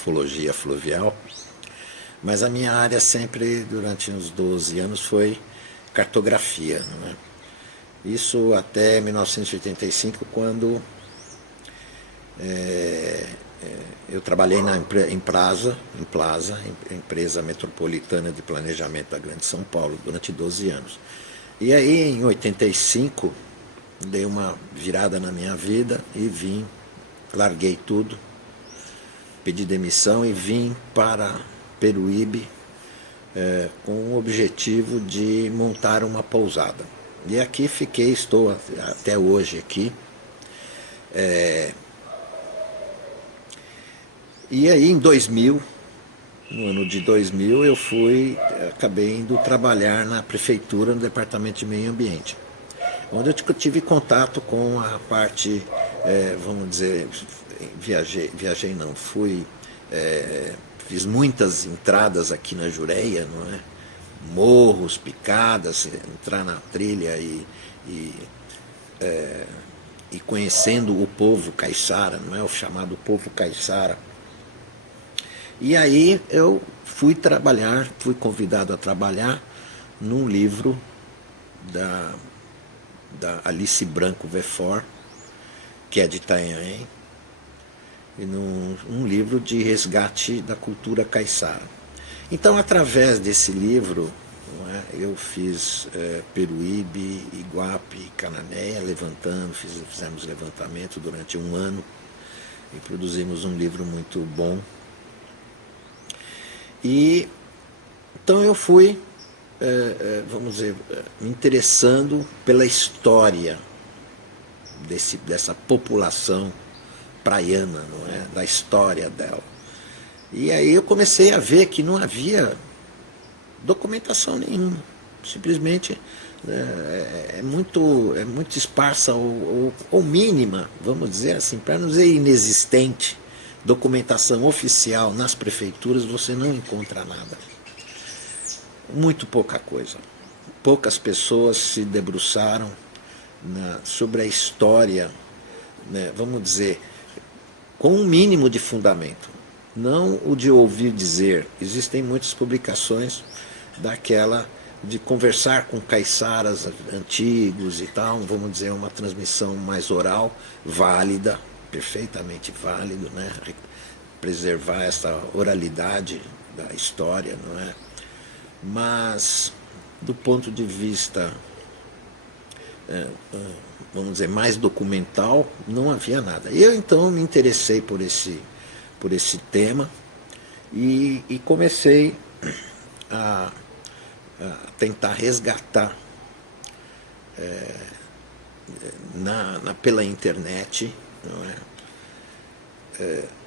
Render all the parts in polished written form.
ufologia fluvial, mas a minha área sempre, durante uns 12 anos, foi cartografia, não é? Isso até 1985, quando eu trabalhei em Plaza, empresa metropolitana de planejamento da Grande São Paulo, durante 12 anos. E aí, em 85, dei uma virada na minha vida e larguei tudo, pedi demissão e vim para Peruíbe com o objetivo de montar uma pousada. E aqui fiquei, estou até hoje aqui. E aí em 2000, no ano de 2000, acabei indo trabalhar na prefeitura, no departamento de meio ambiente, onde eu tive contato com a parte, vamos dizer, viajei não, fiz muitas entradas aqui na Jureia, não é? Morros, picadas, entrar na trilha e conhecendo o povo caiçara, não é? O chamado povo caiçara. E aí eu fui convidado a trabalhar num livro da Alice Branco Vefor, que é de Itanhaém, e um livro de resgate da cultura caiçara. Então, através desse livro, não é, eu fiz Peruíbe, Iguape, Cananéia, fizemos levantamento durante um ano e produzimos um livro muito bom. E então eu fui, vamos dizer, me interessando pela história dessa população praiana, não é? Da história dela. E aí eu comecei a ver que não havia documentação nenhuma. Simplesmente é muito esparsa ou mínima, vamos dizer assim, para não dizer inexistente. Documentação oficial nas prefeituras você não encontra nada. Muito pouca coisa. Poucas pessoas se debruçaram sobre a história, né, vamos dizer, com um mínimo de fundamento. Não o de ouvir dizer. Existem muitas publicações de conversar com caiçaras antigos e tal, vamos dizer, uma transmissão mais oral, válida, perfeitamente válido, né? Preservar essa oralidade da história, não é? Mas, do ponto de vista, vamos dizer, mais documental, não havia nada. Eu, então, me interessei por esse tema e comecei a tentar resgatar pela internet, não é?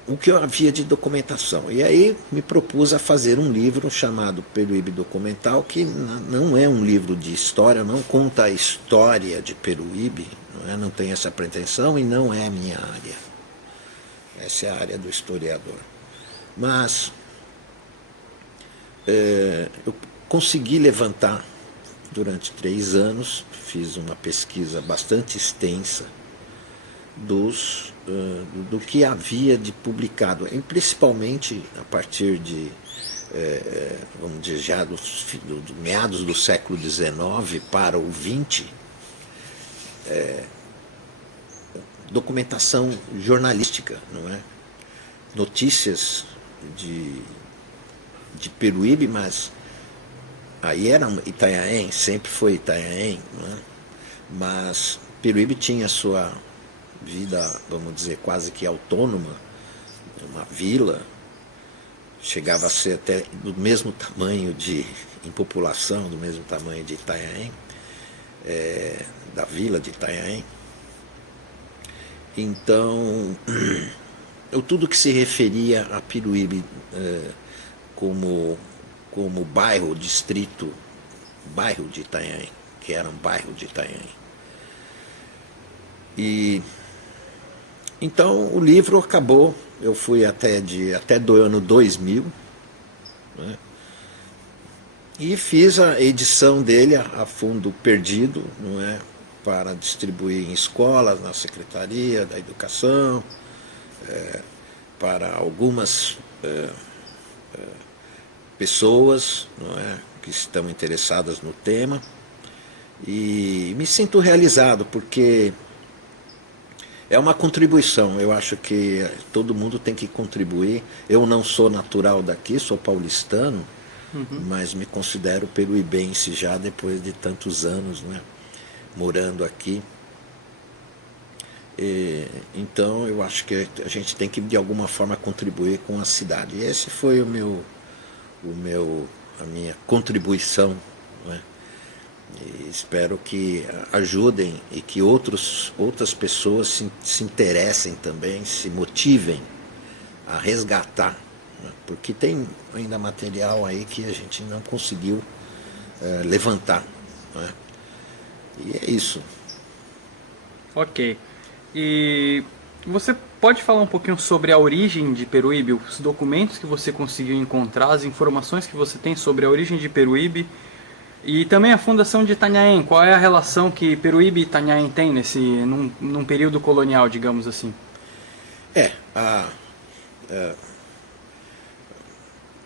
O que eu havia de documentação. E aí me propus a fazer um livro chamado Peruíbe Documental, que não é um livro de história, não conta a história de Peruíbe, não tem essa pretensão e não é a minha área. Essa é a área do historiador. Mas eu consegui levantar durante 3 anos, fiz uma pesquisa bastante extensa do que havia de publicado, principalmente a partir de, vamos dizer, já meados do século XIX para o XX, documentação jornalística, não é? Notícias de Peruíbe, mas aí era Itanhaém, sempre foi Itanhaém, não é? Mas Peruíbe tinha sua vida, vamos dizer, quase que autônoma, uma vila, chegava a ser até do mesmo tamanho em população, do mesmo tamanho de Itanhaém, da vila de Itanhaém. Então, tudo que se referia a Peruíbe como bairro, distrito, bairro de Itanhaém, que era um bairro de Itanhaém. E então o livro acabou, eu fui até do ano 2000, né, e fiz a edição dele a fundo perdido, não é, para distribuir em escolas, na Secretaria da Educação, para algumas pessoas, não é, que estão interessadas no tema, e me sinto realizado porque é uma contribuição. Eu acho que todo mundo tem que contribuir. Eu não sou natural daqui, sou paulistano, mas me considero peruibense já depois de tantos anos, né, morando aqui. Então eu acho que a gente tem que de alguma forma contribuir com a cidade. E esse foi a minha contribuição, né? E espero que ajudem e que outras pessoas se interessem também, se motivem a resgatar, né? Porque tem ainda material aí que a gente não conseguiu levantar, né? E é isso. Ok. E você pode falar um pouquinho sobre a origem de Peruíbe, os documentos que você conseguiu encontrar, as informações que você tem sobre a origem de Peruíbe e também a fundação de Itanhaém? Qual é a relação que Peruíbe e Itanhaém têm num período colonial, digamos assim? É, a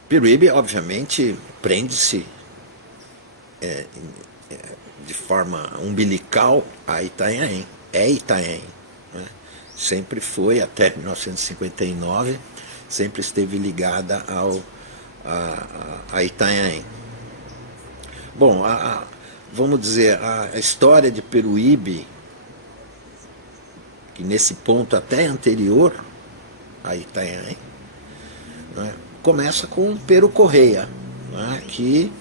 Peruíbe, obviamente, prende-se de forma umbilical a Itanhaém. É Itanhaém, né? Sempre foi, até 1959, sempre esteve ligada a Itanhaém. Bom, vamos dizer, a história de Peruíbe, que nesse ponto até é anterior a Itanhaém, né, começa com Pero Correia, né, que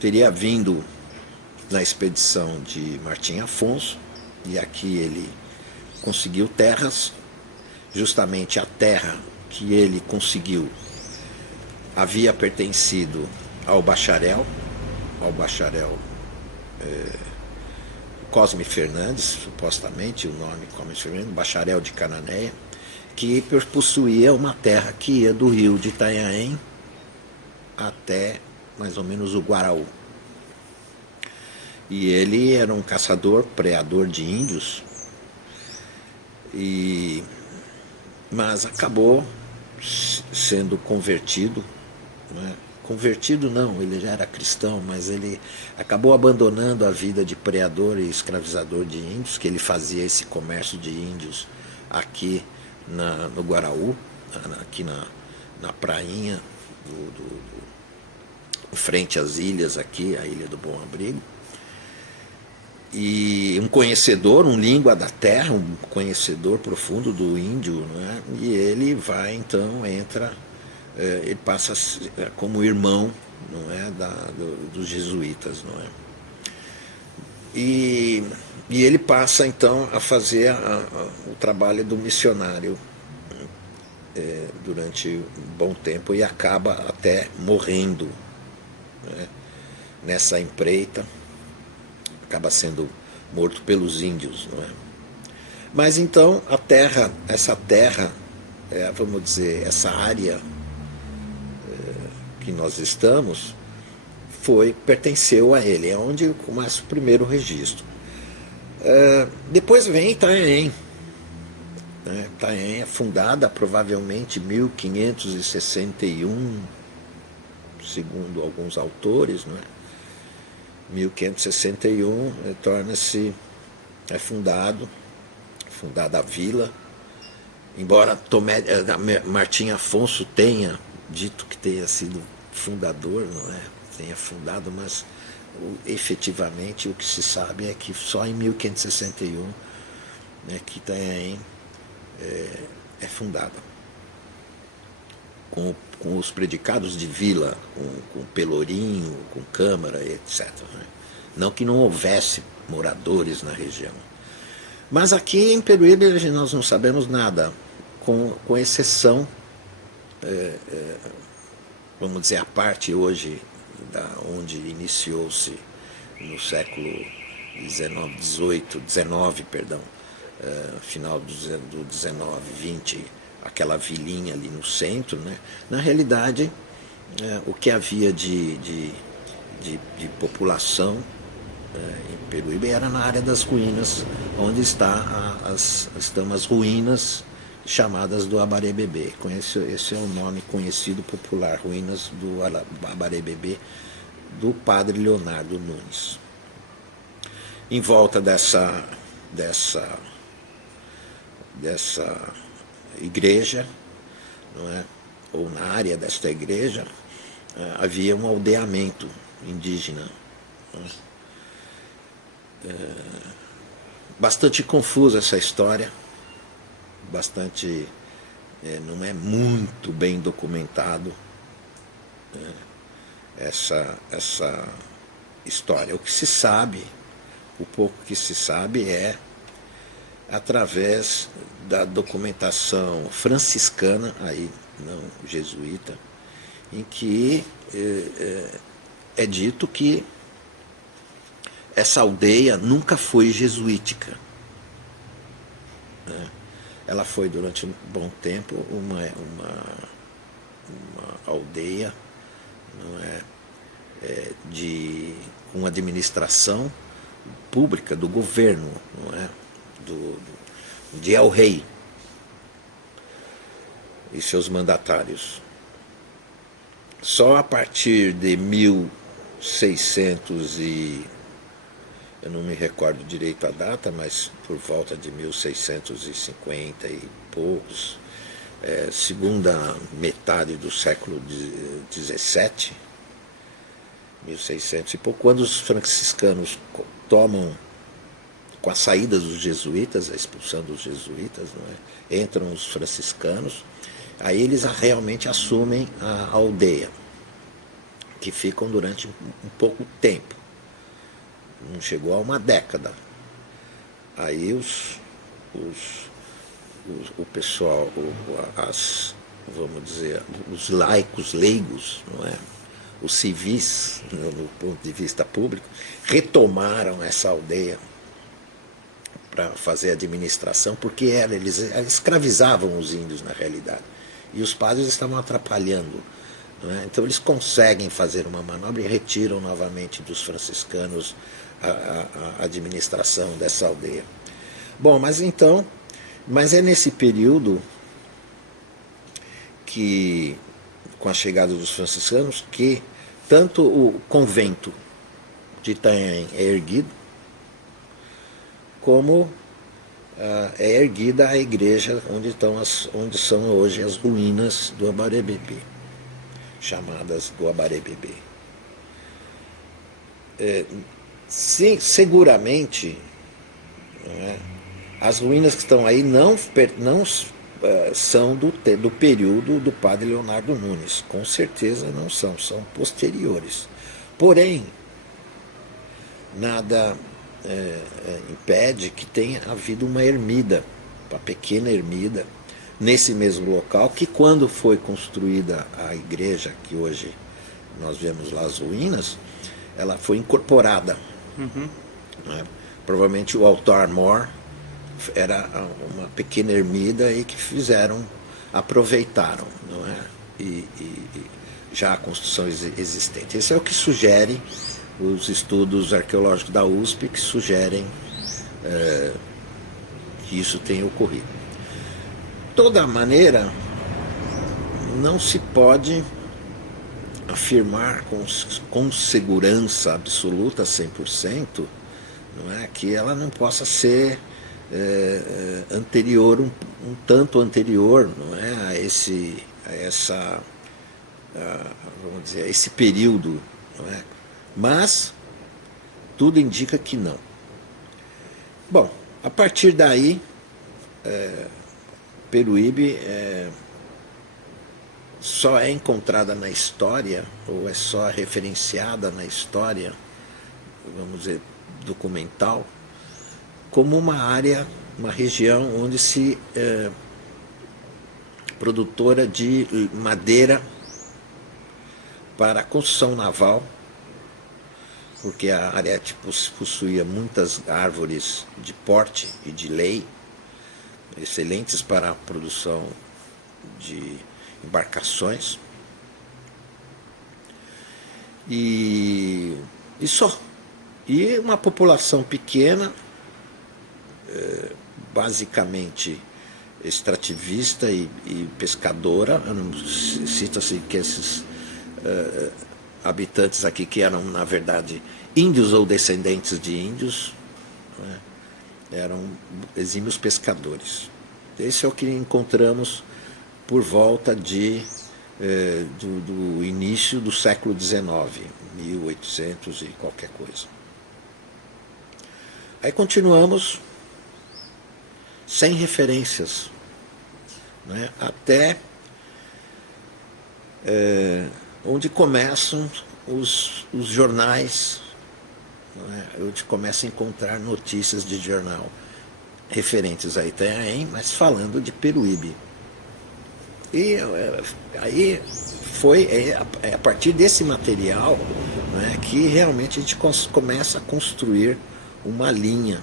teria vindo na expedição de Martim Afonso, e aqui ele conseguiu terras, justamente a terra que ele conseguiu havia pertencido ao bacharel Cosme Fernandes, supostamente o nome Cosme Fernandes, bacharel de Cananéia, que possuía uma terra que ia do rio de Itanhaém até mais ou menos o Guaraú. E ele era um caçador, preador de índios, mas acabou sendo convertido, né? Convertido não, ele já era cristão, mas ele acabou abandonando a vida de preador e escravizador de índios, que ele fazia esse comércio de índios aqui no Guaraú, aqui na prainha, em frente às ilhas aqui, a Ilha do Bom Abrigo. E um conhecedor, um língua da terra, um conhecedor profundo do índio, né? E ele vai, então, ele passa como irmão, não é, dos jesuítas, não é? E ele passa, então, a fazer o trabalho do missionário durante um bom tempo e acaba até morrendo, né, nessa empreita. Acaba sendo morto pelos índios, não é? Mas então essa terra, vamos dizer, essa área que nós estamos, pertenceu a ele, é onde começa o primeiro registro. Depois vem Itanhaém. Né? Itanhaém é fundada provavelmente em 1561, segundo alguns autores, não é? 1561 fundada a vila, embora Martim Afonso tenha dito que tenha sido fundador, não é? Tenha fundado, mas efetivamente o que se sabe é que só em 1561, né, que Itanhaém é fundada. Com os predicados de vila, com pelourinho, com câmara, etc. Né? Não que não houvesse moradores na região. Mas aqui em Peruíbe nós não sabemos nada, com exceção, vamos dizer, a parte hoje onde iniciou-se no século XIX, perdão, final do XIX, XX, aquela vilinha ali no centro, né? Na realidade, o que havia de população em Peruíbe era na área das ruínas, onde estão as ruínas chamadas do Abarebebê. Esse é o nome conhecido popular, ruínas do Abarebebê, do padre Leonardo Nunes. Em volta dessa igreja, não é? Ou na área desta igreja, havia um aldeamento indígena. Bastante confusa essa história, bastante, não é muito bem documentado essa história. O que se sabe, o pouco que se sabe é através da documentação franciscana, aí não jesuíta, em que é dito que essa aldeia nunca foi jesuítica. Ela foi durante um bom tempo uma aldeia, não é, de uma administração pública do governo, não é, de El Rei e seus mandatários. Só a partir de 1600 eu não me recordo direito a data, mas por volta de 1650 e poucos, segunda metade do século XVII, 1600 e pouco, quando os franciscanos tomam, com a saída dos jesuítas, a expulsão dos jesuítas, não é? Entram os franciscanos, aí eles realmente assumem a aldeia, que ficam durante um pouco tempo. Não chegou a uma década. Aí o pessoal, vamos dizer, os laicos, leigos, não é? Os civis, no ponto de vista público, retomaram essa aldeia para fazer administração, porque eles escravizavam os índios na realidade. E os padres estavam atrapalhando. Não é? Então eles conseguem fazer uma manobra e retiram novamente dos franciscanos a administração dessa aldeia. Bom, mas é nesse período que, com a chegada dos franciscanos, que tanto o convento de Itanhaém é erguido, como é erguida a igreja onde são hoje as ruínas do Abarebebê, chamadas do Abarebebê. Sim, seguramente, né, as ruínas que estão aí não são do período do padre Leonardo Nunes, com certeza não são posteriores. Porém, nada impede que tenha havido uma ermida, uma pequena ermida, nesse mesmo local, que quando foi construída a igreja, que hoje nós vemos lá as ruínas, ela foi incorporada. Né? Provavelmente o altar-mor era uma pequena ermida e que aproveitaram, não é? E já a construção existente. Esse é o que sugere os estudos arqueológicos da USP, que sugerem que isso tenha ocorrido. De toda maneira, não se pode afirmar com segurança absoluta, 100%, não é, que ela não possa ser anterior, um tanto anterior, não é, a esse período, não é? Mas tudo indica que não. Bom, a partir daí, Peruíbe só é encontrada na história, ou é só referenciada na história, vamos dizer, documental, como uma área, uma região onde se produtora de madeira para a construção naval, porque a área possuía muitas árvores de porte e de lei, excelentes para a produção de embarcações, e só. E uma população pequena, basicamente extrativista e pescadora. Cita-se que esses habitantes aqui, que eram, na verdade, índios ou descendentes de índios, né, eram exímios pescadores. Esse é o que encontramos por volta do início do século XIX, 1800 e qualquer coisa. Aí continuamos sem referências, né, até onde começam os jornais, né, onde começa a encontrar notícias de jornal referentes a Itanhaém, mas falando de Peruíbe. E aí foi a partir desse material, né, que realmente a gente começa a construir uma linha,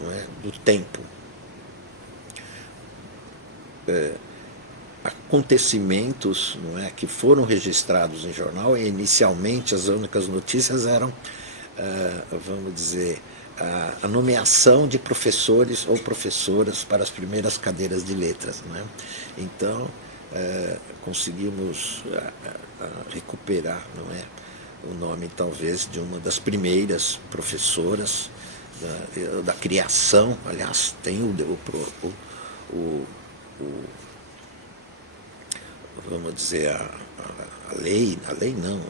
né, do tempo. Acontecimentos, não é, que foram registrados em jornal, e inicialmente as únicas notícias eram, vamos dizer, a nomeação de professores ou professoras para as primeiras cadeiras de letras, né? Então conseguimos recuperar, não é, o nome talvez de uma das primeiras professoras da criação. Aliás, tem vamos dizer, a lei não,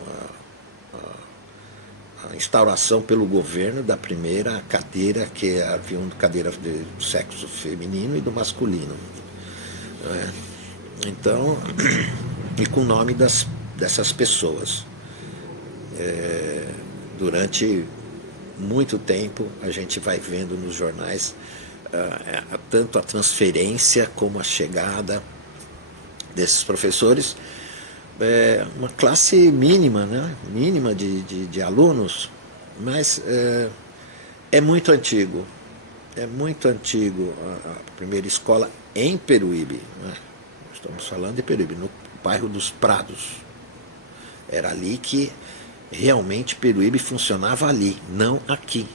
a instauração pelo governo da primeira cadeira, que havia uma cadeira do sexo feminino e do masculino, né? Então, e com o nome dessas pessoas. Durante muito tempo a gente vai vendo nos jornais tanto a transferência como a chegada desses professores, uma classe mínima, né? Mínima de alunos, mas é muito antigo a primeira escola em Peruíbe, né? Estamos falando de Peruíbe, no bairro dos Prados. Era ali que realmente Peruíbe funcionava, ali, não aqui,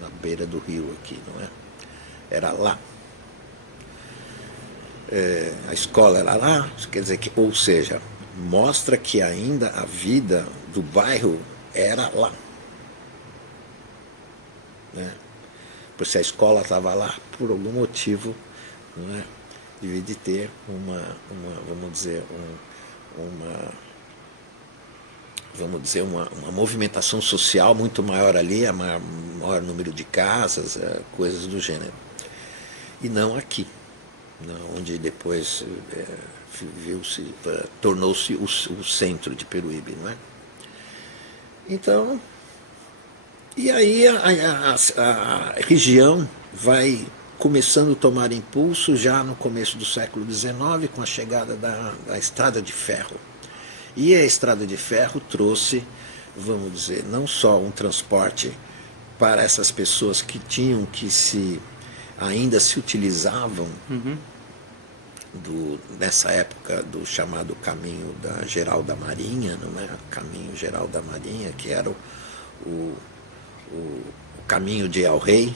na beira do rio aqui, não é? Era lá. A escola era lá, quer dizer que, ou seja, mostra que ainda a vida do bairro era lá, né? Por se a escola estava lá, por algum motivo, não é, devia de ter vamos dizer, uma movimentação social muito maior ali, maior número de casas, coisas do gênero. E não aqui, onde depois tornou-se o centro de Peruíbe, não é? Então, e aí a região vai começando a tomar impulso já no começo do século XIX, com a chegada da estrada de ferro. E a estrada de ferro trouxe, vamos dizer, não só um transporte para essas pessoas que tinham que ainda se utilizavam, nessa época, do chamado caminho geral da Marinha, não é? Caminho geral da Marinha, que era o caminho de El Rei,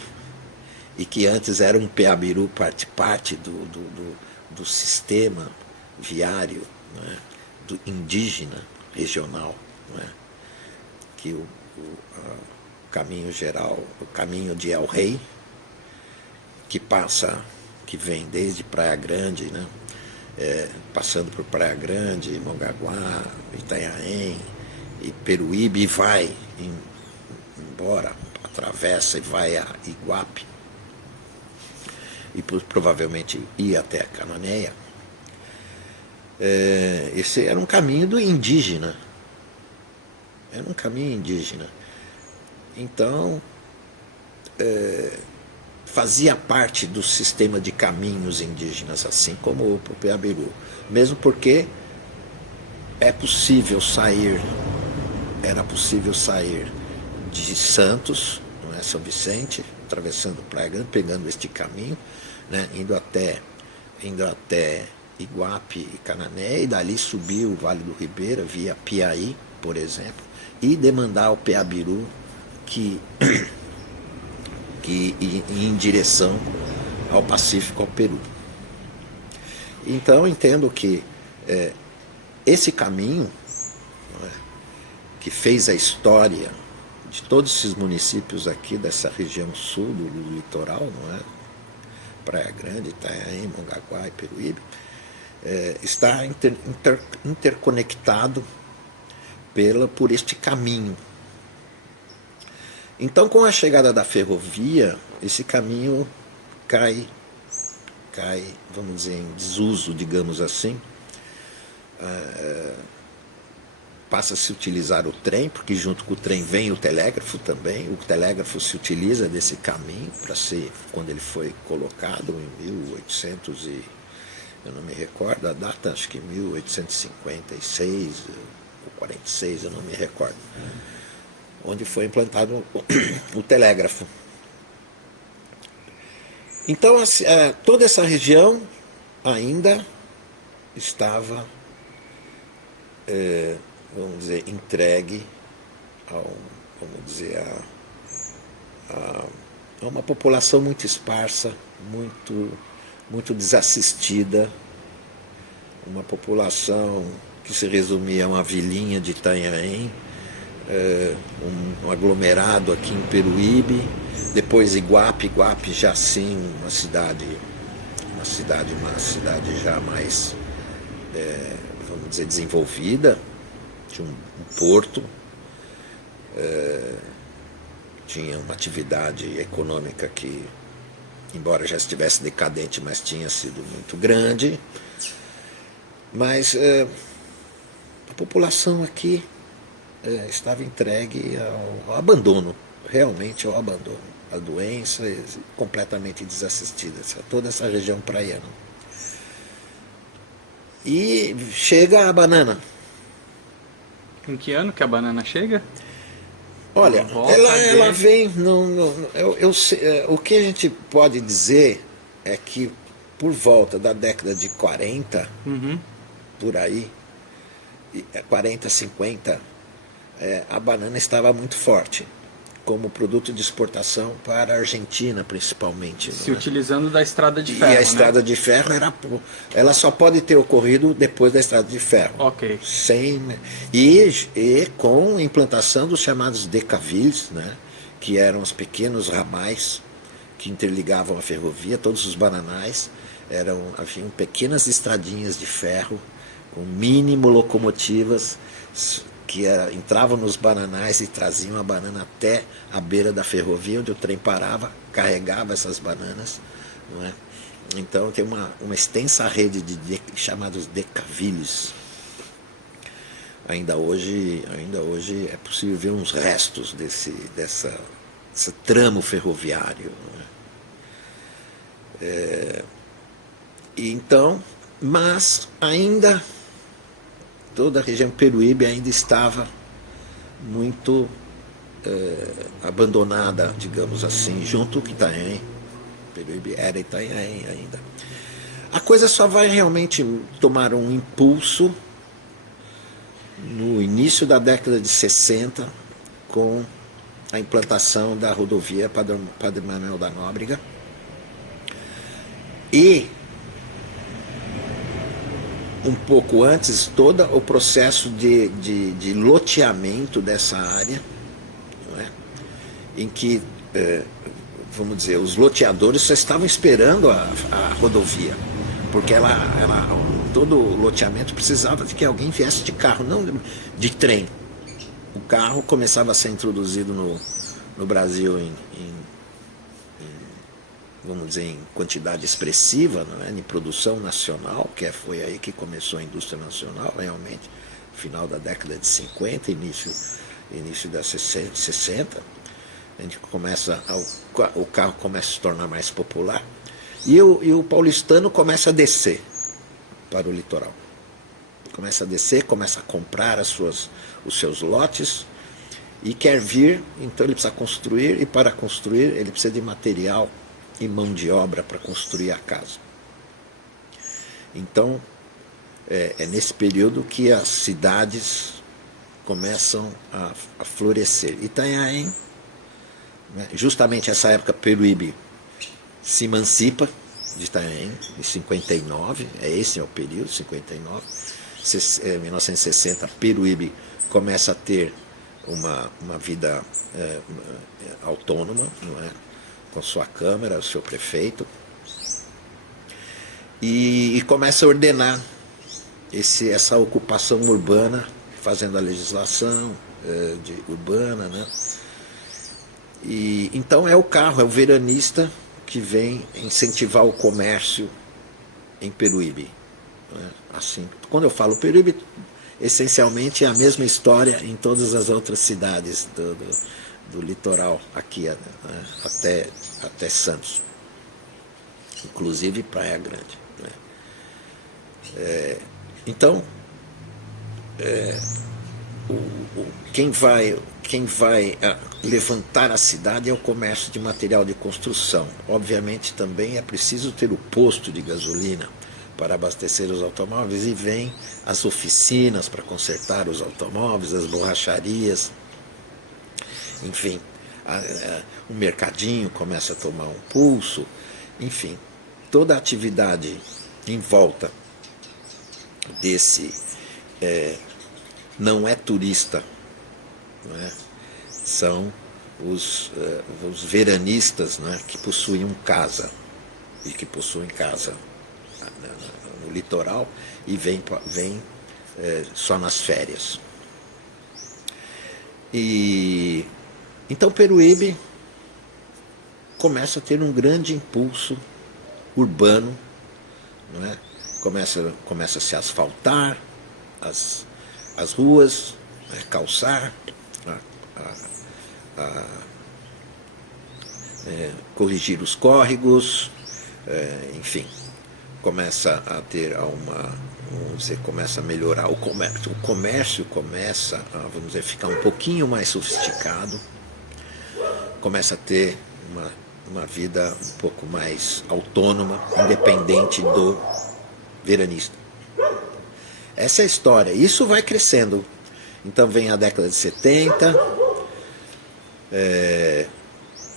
e que antes era um Peabiru parte do sistema viário, não é? Do indígena regional, não é? Que o caminho geral, o caminho de El Rei, que vem desde Praia Grande, né? Passando por Praia Grande, Mongaguá, Itanhaém e Peruíbe, e vai embora, atravessa e vai a Iguape, e provavelmente ia até a Cananéia. Esse era um caminho do indígena. Era um caminho indígena. Então, fazia parte do sistema de caminhos indígenas, assim como o Peabiru. Mesmo porque era possível sair de Santos, não é, São Vicente, atravessando Praia Grande, pegando este caminho, né, indo até Iguape e Canané, e dali subir o Vale do Ribeira via Piaí, por exemplo, e demandar o Peabiru que ia em direção ao Pacífico, ao Peru. Então eu entendo que esse caminho, não é, que fez a história de todos esses municípios aqui dessa região sul do litoral, não é? Praia Grande, Itanhaém, Mongaguá e Peruíbe, está interconectado por este caminho. Então, com a chegada da ferrovia, esse caminho cai, vamos dizer, em desuso, digamos assim. Passa a se utilizar o trem, porque junto com o trem vem o telégrafo também. O telégrafo se utiliza desse caminho para ser, quando ele foi colocado em 1800 eu não me recordo a data, acho que 1856 ou 46, eu não me recordo, onde foi implantado o telégrafo. Então toda essa região ainda estava, vamos dizer, entregue a uma população muito esparsa, muito desassistida, uma população que se resumia a uma vilinha de Itanhaém, um aglomerado aqui em Peruíbe, depois Iguape já sim uma cidade já mais, vamos dizer, desenvolvida, tinha um porto, tinha uma atividade econômica que, embora já estivesse decadente, mas tinha sido muito grande. Mas a população aqui estava entregue ao abandono, realmente ao abandono, à doença, completamente desassistida, toda essa região praiana. E chega a banana. Em que ano que a banana chega? Olha, ela vem. O que a gente pode dizer é que por volta da década de 40, por aí, 40, 50, a banana estava muito forte como produto de exportação para a Argentina, principalmente. Se utilizando da estrada de ferro. E a estrada de ferro ela só pode ter ocorrido depois da estrada de ferro. Ok. E com a implantação dos chamados decavilles, né, que eram os pequenos ramais que interligavam a ferrovia, todos os bananais, haviam pequenas estradinhas de ferro, com mínimo locomotivas, que entravam nos bananais e traziam a banana até a beira da ferrovia, onde o trem parava, carregava essas bananas, não é? Então tem uma extensa rede de chamados decavilles. Ainda hoje é possível ver uns restos desse tramo ferroviário, não é? Então, mas ainda toda a região Peruíbe ainda estava muito abandonada, digamos assim, junto com Itanhaém. Peruíbe era Itanhaém ainda. A coisa só vai realmente tomar um impulso no início da década de 60, com a implantação da rodovia Padre Manuel da Nóbrega. E um pouco antes, todo o processo de loteamento dessa área, não é? Em que, vamos dizer, os loteadores só estavam esperando a rodovia, porque todo o loteamento precisava de que alguém viesse de carro, não de trem. O carro começava a ser introduzido no Brasil vamos dizer, em quantidade expressiva, não é? Em produção nacional, que foi aí que começou a indústria nacional, realmente, final da década de 50, início da 60, a gente o carro começa a se tornar mais popular, e o paulistano começa a descer para o litoral. Começa a descer, começa a comprar os seus lotes, e quer vir, então ele precisa construir, e para construir ele precisa de material e mão de obra para construir a casa. Então, é nesse período que as cidades começam a florescer. Itanhaém, né, justamente essa época, Peruíbe se emancipa, de Itanhaém, em 59, esse é o período, 59. 1960, Peruíbe começa a ter uma vida autônoma, não é? Com sua Câmara, o seu prefeito, e começa a ordenar essa ocupação urbana, fazendo a legislação urbana, né? E então é o carro, é o veranista que vem incentivar o comércio em Peruíbe. Né? Assim, quando eu falo Peruíbe, essencialmente é a mesma história em todas as outras cidades do litoral aqui, né? até Santos, inclusive Praia Grande. Né? Então, quem vai levantar a cidade é o comércio de material de construção. Obviamente também é preciso ter o posto de gasolina para abastecer os automóveis, e vem as oficinas para consertar os automóveis, as borracharias, enfim, o mercadinho começa a tomar um pulso, enfim, toda a atividade em volta desse não é turista, não é? São os veranistas, não é? Que possuem casa, e que possuem casa no litoral e vem só nas férias. E então Peruíbe começa a ter um grande impulso urbano, não é? Começa a se asfaltar as ruas, né? Calçar, corrigir os córregos, enfim, começa a ter começa a melhorar o comércio. O comércio começa a, vamos dizer, ficar um pouquinho mais sofisticado, começa a ter uma vida um pouco mais autônoma, independente do veranista. Essa é a história. Isso vai crescendo. Então vem a década de 70,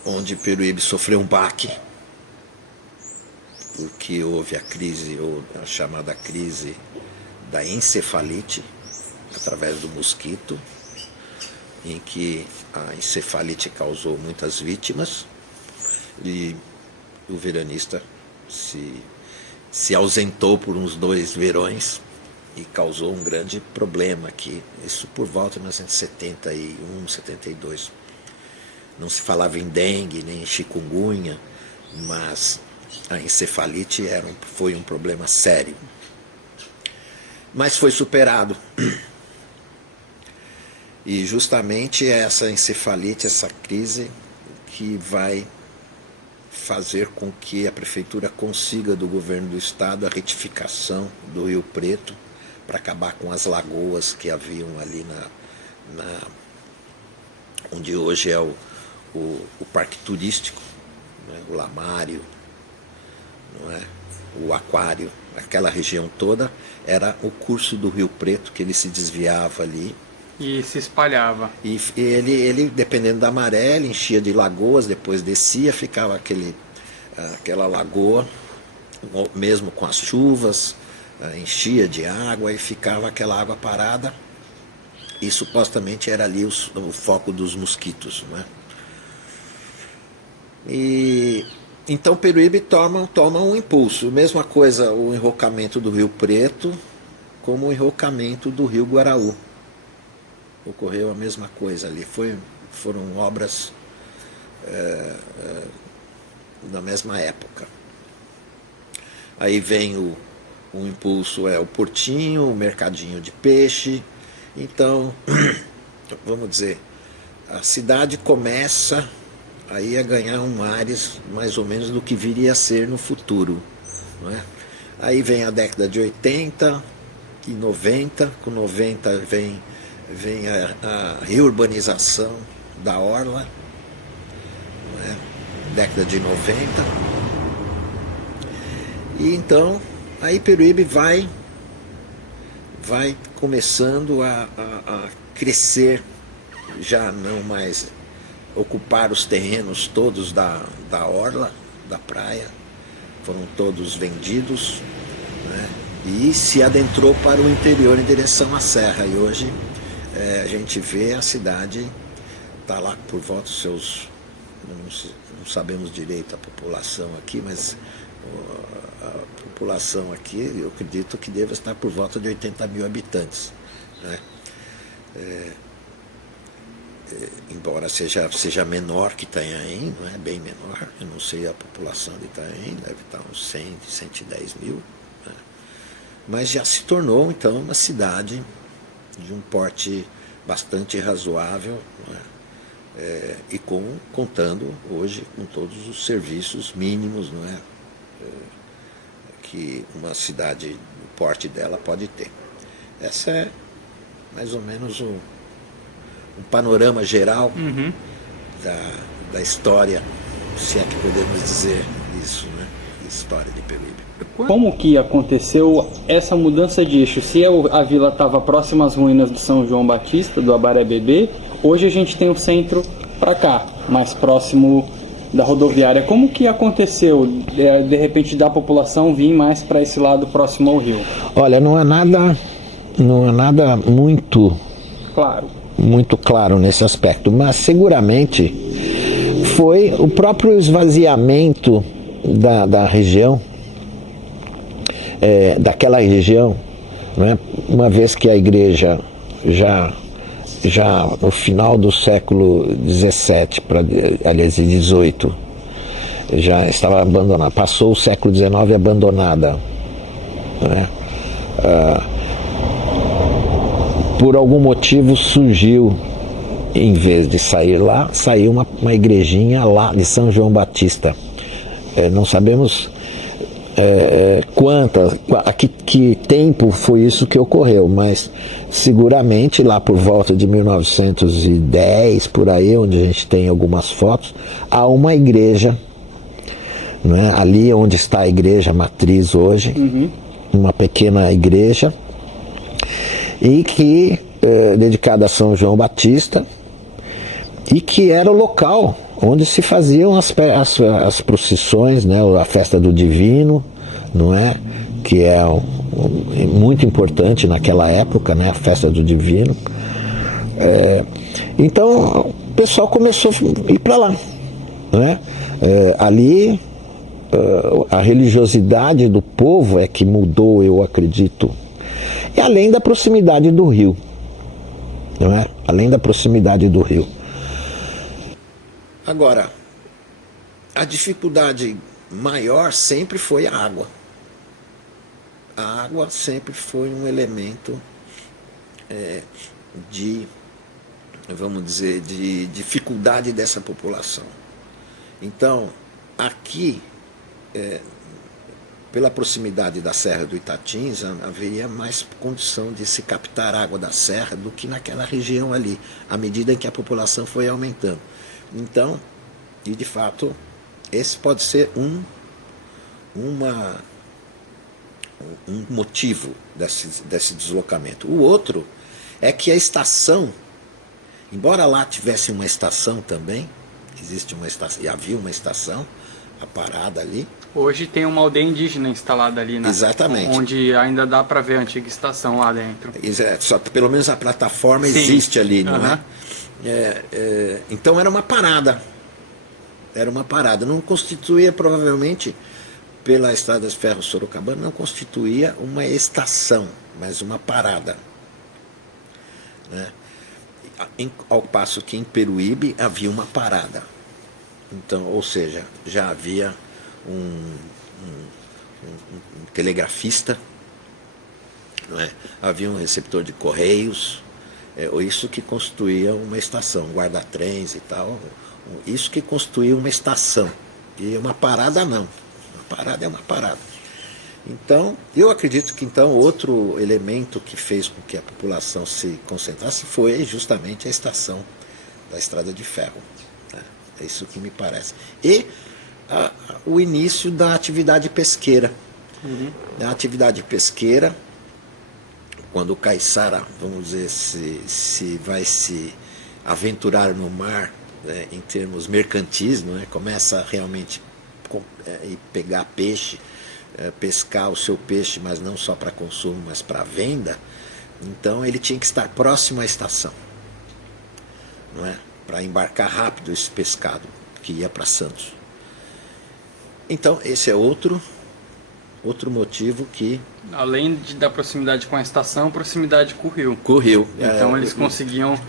onde Peruíbe sofreu um baque, porque houve a crise, ou a chamada crise da encefalite, através do mosquito, em que a encefalite causou muitas vítimas, e o veranista se ausentou por uns 2 verões e causou um grande problema aqui, isso por volta de 1971, 72. Não se falava em dengue, nem em chikungunya, mas a encefalite foi um problema sério. Mas foi superado. E justamente essa encefalite, essa crise, que vai fazer com que a prefeitura consiga do governo do estado a retificação do Rio Preto, para acabar com as lagoas que haviam ali onde hoje é o parque turístico, né? O Lamário, não é? O Aquário, aquela região toda era o curso do Rio Preto, que ele se desviava ali e se espalhava. E ele, dependendo da maré, ele enchia de lagoas, depois descia, ficava aquela lagoa, mesmo com as chuvas, enchia de água e ficava aquela água parada, e supostamente era ali o foco dos mosquitos, né? E então Peruíbe toma um impulso. Mesma coisa o enrocamento do Rio Preto, como o enrocamento do Rio Guaraú. Ocorreu a mesma coisa ali. Foram obras na mesma época. Aí vem o impulso, o portinho, o mercadinho de peixe. Então, vamos dizer, a cidade começa aí a ganhar ares mais ou menos do que viria a ser no futuro, não é? Aí vem a década de 80 e 90, com 90 vem a reurbanização da orla, não é? Década de 90. E então aí Peruíbe vai começando a crescer, já não mais ocupar os terrenos todos da orla, da praia, foram todos vendidos, né? E se adentrou para o interior em direção à serra. E hoje a gente vê a cidade, está lá por volta dos seus, não sabemos direito a população aqui, mas a população aqui, eu acredito que deva estar por volta de 80 mil habitantes, né? Embora seja menor que Itanhaém, não é bem menor, eu não sei a população de Itanhaém, deve estar uns 100, 110 mil, né? Mas já se tornou então uma cidade de um porte bastante razoável, não é? E contando hoje com todos os serviços mínimos, não é? Que uma cidade do porte dela pode ter. Essa é mais ou menos um panorama geral da história, se é que podemos dizer isso, né? História de Peruíbe. Como que aconteceu essa mudança de eixo? Se a vila estava próxima às ruínas de São João Batista, do Abaré-Bebê, hoje a gente tem o centro para cá, mais próximo da rodoviária. Como que aconteceu, de repente, da população vir mais para esse lado próximo ao rio? Olha, não é nada muito claro nesse aspecto, mas seguramente foi o próprio esvaziamento da região, daquela região, né? Uma vez que a igreja já no final do século XVII, aliás, XVIII, já estava abandonada, passou o século XIX abandonada, né? Por algum motivo surgiu, em vez de sair lá, saiu uma igrejinha lá de São João Batista. Não sabemos que tempo foi isso que ocorreu, mas seguramente lá por volta de 1910, por aí, onde a gente tem algumas fotos, há uma igreja, né, ali onde está a igreja matriz hoje, uma pequena igreja, e que dedicada a São João Batista, e que era o local onde se faziam as procissões, né, a festa do Divino, não é? Que é muito importante naquela época, né, a festa do Divino. Então o pessoal começou a ir para lá, né? Ali a religiosidade do povo é que mudou, eu acredito. E além da proximidade do rio, não é? Além da proximidade do rio. Agora, a dificuldade maior sempre foi a água. A água sempre foi um elemento vamos dizer, de dificuldade dessa população. Então, aqui, pela proximidade da Serra do Itatins, haveria mais condição de se captar água da serra do que naquela região ali, à medida em que a população foi aumentando. Então, e de fato, esse pode ser um motivo desse deslocamento. O outro é que a estação, embora lá tivesse uma estação também, existe uma estação, e havia uma estação, a parada ali. Hoje tem uma aldeia indígena instalada ali, né? Exatamente. Onde ainda dá para ver a antiga estação lá dentro. Só que pelo menos a plataforma Sim. existe ali, não é? Então era uma parada. Era uma parada. Não constituía, provavelmente, pela Estrada de Ferro Sorocabana, não constituía uma estação, mas uma parada, né? Ao passo que em Peruíbe havia uma parada. Então, ou seja, já havia um telegrafista, não é? Havia um receptor de correios, isso que constituía uma estação, guarda-trens e tal, isso que constituía uma estação. E uma parada não, uma parada é uma parada. Então, eu acredito que então outro elemento que fez com que a população se concentrasse foi justamente a estação da Estrada de Ferro. Né? É isso que me parece. E o início da atividade pesqueira. A atividade pesqueira, quando o caiçara, vamos dizer, se vai se aventurar no mar, né, em termos mercantis, não é? Começa realmente ir pegar peixe, pescar o seu peixe, mas não só para consumo, mas para venda, então ele tinha que estar próximo à estação, não é? Para embarcar rápido esse pescado que ia para Santos. Então esse é outro motivo que... Além da proximidade com a estação, proximidade com o rio. Com o rio. Então eles conseguiam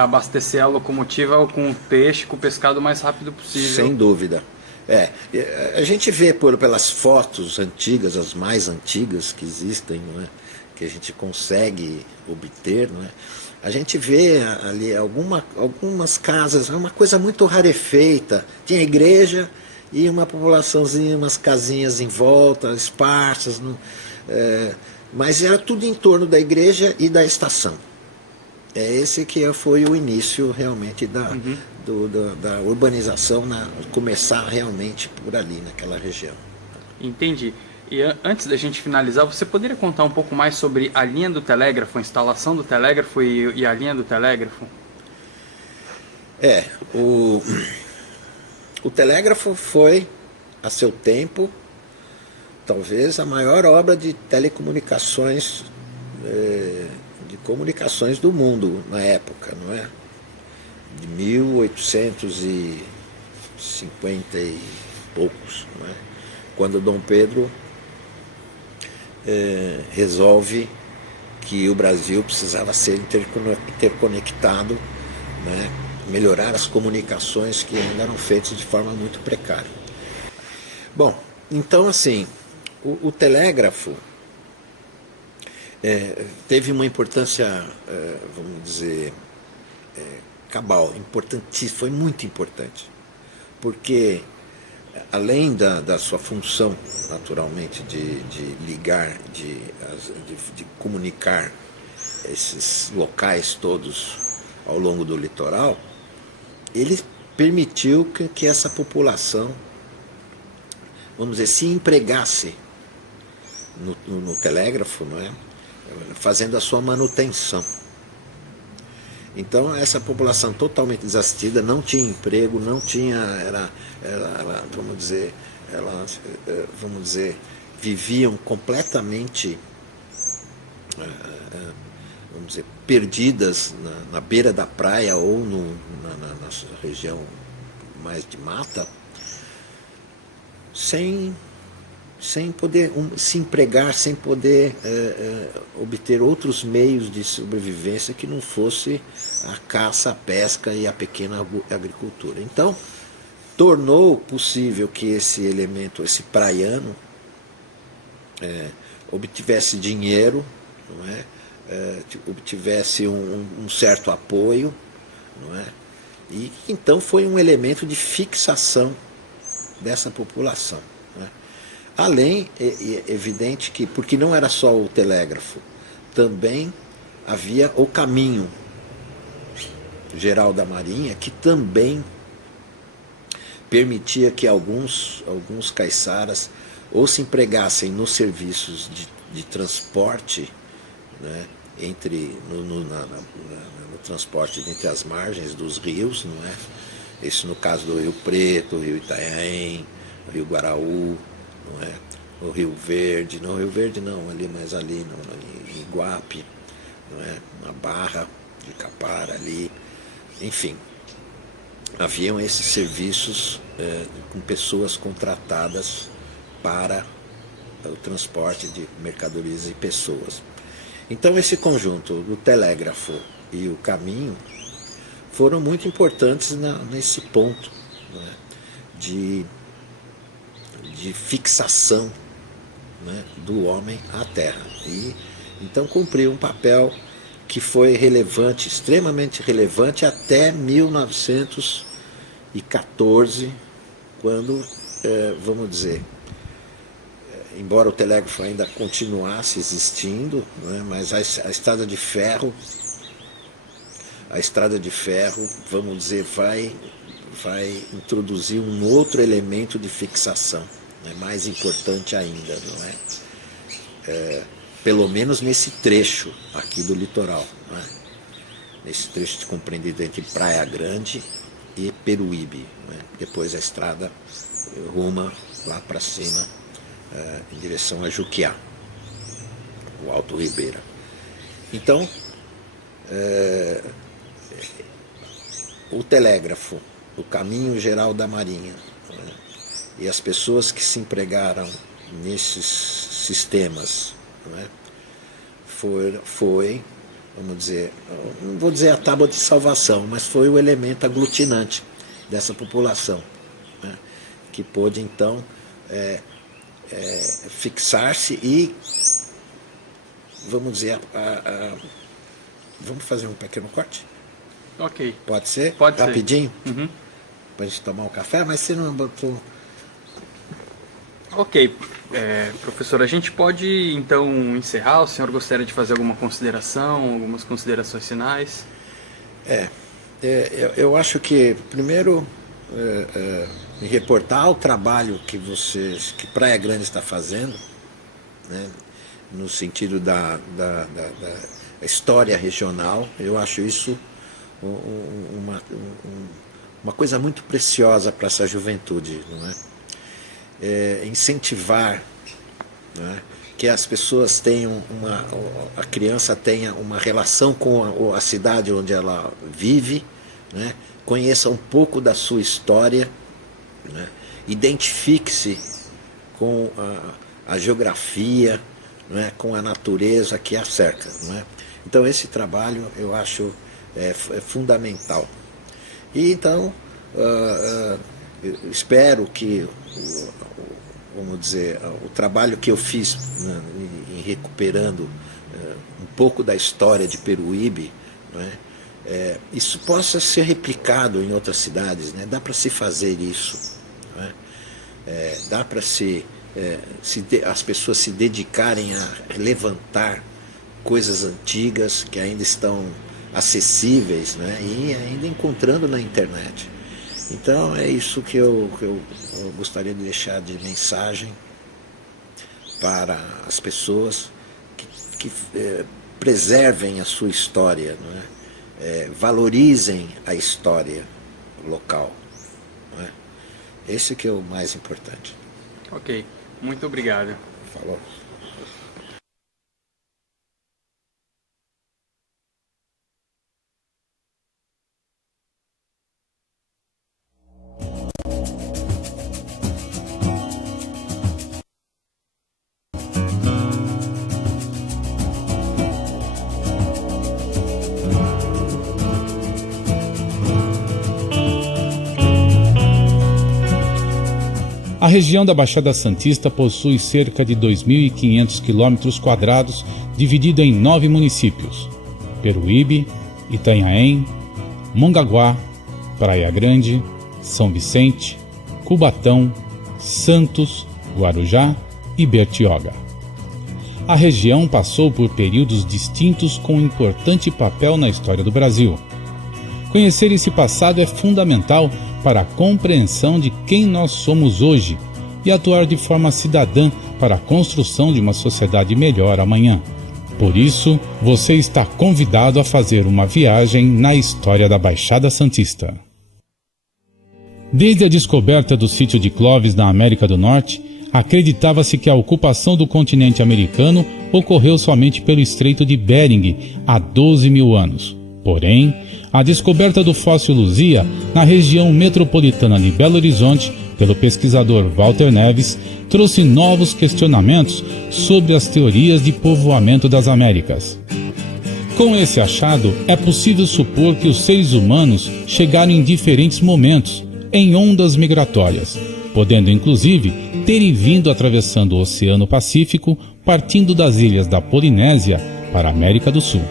abastecer a locomotiva com o peixe, com o pescado o mais rápido possível. Sem dúvida. A gente vê pelas fotos antigas, as mais antigas que existem, não é? Que a gente consegue obter, não é? A gente vê ali algumas casas, uma coisa muito rarefeita. Tinha igreja e uma populaçãozinha, umas casinhas em volta, esparsas, mas era tudo em torno da igreja e da estação. Esse que foi o início realmente da urbanização, começar realmente por ali, naquela região. Entendi. E antes da gente finalizar, você poderia contar um pouco mais sobre a linha do telégrafo, a instalação do telégrafo e a linha do telégrafo? O telégrafo foi, a seu tempo, talvez a maior obra de telecomunicações, de comunicações do mundo na época, não é? De 1850 e poucos, não é? Quando Dom Pedro resolve que o Brasil precisava ser interconectado, né? Melhorar as comunicações que ainda eram feitas de forma muito precária. Bom, então assim, o telégrafo teve uma importância, vamos dizer, cabal, importantíssima, foi muito importante, porque além da sua função, naturalmente, de ligar, de comunicar esses locais todos ao longo do litoral, ele permitiu que essa população, vamos dizer, se empregasse no telégrafo, não é? Fazendo a sua manutenção. Então essa população totalmente desassistida, não tinha emprego, não tinha, vamos dizer, viviam completamente, vamos dizer, perdidas na beira da praia ou na região mais de mata, sem poder se empregar, sem poder obter outros meios de sobrevivência que não fosse a caça, a pesca e a pequena agricultura. Então, tornou possível que esse elemento, esse praiano, obtivesse dinheiro, não é? Obtivesse um certo apoio, não é? E então foi um elemento de fixação dessa população. Além, é evidente que, porque não era só o telégrafo, também havia o caminho geral da Marinha, que também permitia que alguns caiçaras ou se empregassem nos serviços de transporte, né, no transporte entre as margens dos rios, não é? Isso no caso do Rio Preto, Rio Itanhaém, Rio Guaraú, não é? O Rio Verde, não, Rio Verde não, ali, mas ali em Iguape, não é? Na Barra de Capara ali, enfim, haviam esses serviços com pessoas contratadas para o transporte de mercadorias e pessoas. Então esse conjunto do telégrafo e o caminho foram muito importantes nesse ponto, né, de fixação, né, do homem à terra. E então cumpriu um papel que foi relevante, extremamente relevante, até 1914, quando, vamos dizer, embora o telégrafo ainda continuasse existindo, né, mas a estrada de ferro, vamos dizer, vai introduzir um outro elemento de fixação, né, mais importante ainda, não é? Pelo menos nesse trecho aqui do litoral, não é? Nesse trecho compreendido entre Praia Grande e Peruíbe, não é? Depois a estrada ruma lá para cima, em direção a Juquiá, o Alto Ribeira. Então, o telégrafo, o caminho geral da Marinha, né, e as pessoas que se empregaram nesses sistemas, né, foi, vamos dizer, não vou dizer a tábua de salvação, mas foi o elemento aglutinante dessa população, né, que pôde então fixar-se e, vamos dizer, vamos fazer um pequeno corte? Ok. Pode ser? Pode rapidinho? ser. Uhum. Para a gente tomar um café, mas você não botou... Ok. Professor, a gente pode então encerrar? O senhor gostaria de fazer alguma consideração, algumas considerações finais? Eu acho que, primeiro, me reportar o trabalho que Praia Grande está fazendo, né, no sentido da história regional. Eu acho isso uma coisa muito preciosa para essa juventude, não é? Incentivar, né, que as pessoas tenham a criança tenha uma relação com a cidade onde ela vive, né, conheça um pouco da sua história, né, identifique-se com a geografia, né, com a natureza que a cerca, não é? Então esse trabalho eu acho fundamental. E então eu espero que vamos dizer, o trabalho que eu fiz, né, em recuperando um pouco da história de Peruíbe, né, isso possa ser replicado em outras cidades, né? Dá para se fazer isso, né? Dá para as pessoas se dedicarem a levantar coisas antigas que ainda estão acessíveis, né, e ainda encontrando na internet. Então é isso que eu gostaria de deixar de mensagem para as pessoas que preservem a sua história, não é? Valorizem a história local, não é? Esse que é o mais importante. Ok, muito obrigado. Falou. A região da Baixada Santista possui cerca de 2.500 km², dividido em 9 municípios: Peruíbe, Itanhaém, Mongaguá, Praia Grande, São Vicente, Cubatão, Santos, Guarujá e Bertioga. A região passou por períodos distintos com importante papel na história do Brasil. Conhecer esse passado é fundamental para a compreensão de quem nós somos hoje e atuar de forma cidadã para a construção de uma sociedade melhor amanhã. Por isso, você está convidado a fazer uma viagem na história da Baixada Santista. Desde a descoberta do sítio de Clovis na América do Norte, acreditava-se que a ocupação do continente americano ocorreu somente pelo Estreito de Bering há 12.000 anos. Porém, a descoberta do fóssil Luzia na região metropolitana de Belo Horizonte pelo pesquisador Walter Neves trouxe novos questionamentos sobre as teorias de povoamento das Américas. Com esse achado, é possível supor que os seres humanos chegaram em diferentes momentos, em ondas migratórias, podendo inclusive terem vindo atravessando o Oceano Pacífico, partindo das ilhas da Polinésia para a América do Sul.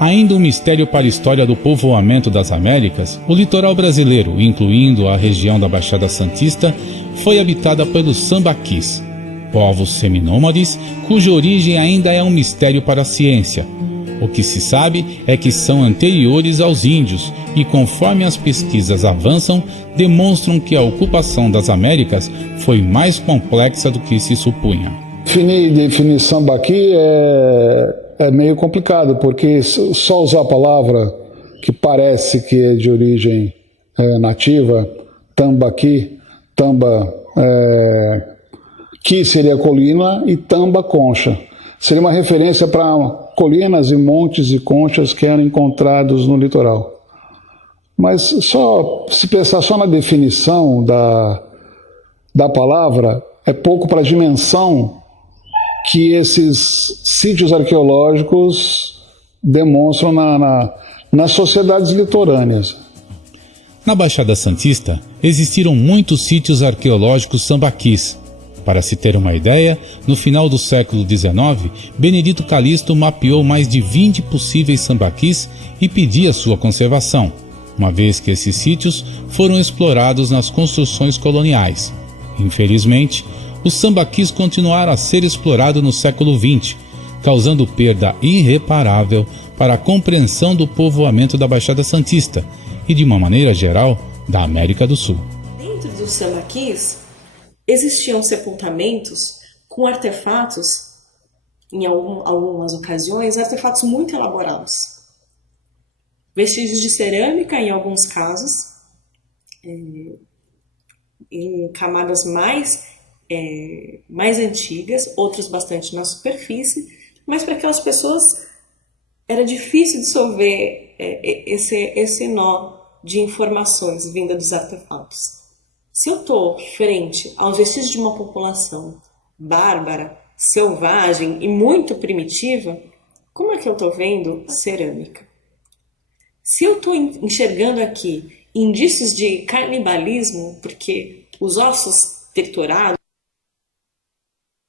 Ainda um mistério para a história do povoamento das Américas, o litoral brasileiro, incluindo a região da Baixada Santista, foi habitada pelos sambaquis, povos seminômades cuja origem ainda é um mistério para a ciência. O que se sabe é que são anteriores aos índios e, conforme as pesquisas avançam, demonstram que a ocupação das Américas foi mais complexa do que se supunha. Definir sambaqui é meio complicado, porque só usar a palavra que parece que é de origem nativa, tambaqui, tamba Ki seria colina e Tamba concha. Seria uma referência para colinas e montes e conchas que eram encontrados no litoral. Mas se pensar só na definição da palavra, é pouco para a dimensão que esses sítios arqueológicos demonstram nas sociedades litorâneas. Na Baixada Santista, existiram muitos sítios arqueológicos sambaquis. Para se ter uma ideia, no final do século XIX, Benedito Calixto mapeou mais de 20 possíveis sambaquis e pedia sua conservação, uma vez que esses sítios foram explorados nas construções coloniais. Infelizmente, os sambaquis continuaram a ser explorados no século XX, causando perda irreparável para a compreensão do povoamento da Baixada Santista e, de uma maneira geral, da América do Sul. Dentro dos sambaquis, existiam sepultamentos com artefatos, em algumas ocasiões, artefatos muito elaborados. Vestígios de cerâmica, em alguns casos, em camadas mais antigas, outros bastante na superfície, mas para aquelas pessoas era difícil dissolver esse nó de informações vinda dos artefatos. Se eu estou frente aos vestígios de uma população bárbara, selvagem e muito primitiva, como é que eu estou vendo cerâmica? Se eu estou enxergando aqui indícios de canibalismo, porque os ossos triturados,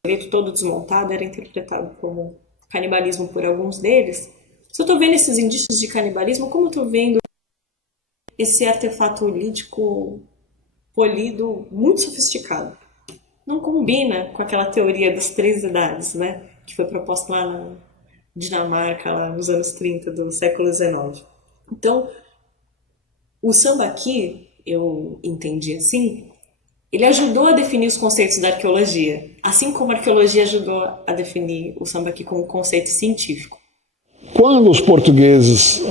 o esqueleto todo desmontado era interpretado como canibalismo por alguns deles, se eu estou vendo esses indícios de canibalismo, como eu estou vendo esse artefato lítico polido muito sofisticado? Não combina com aquela teoria das 3 idades, né? Que foi proposta lá na Dinamarca, lá nos anos 30 do século XIX. Então, o sambaqui, eu entendi assim, ele ajudou a definir os conceitos da arqueologia, assim como a arqueologia ajudou a definir o sambaqui como conceito científico. Quando os portugueses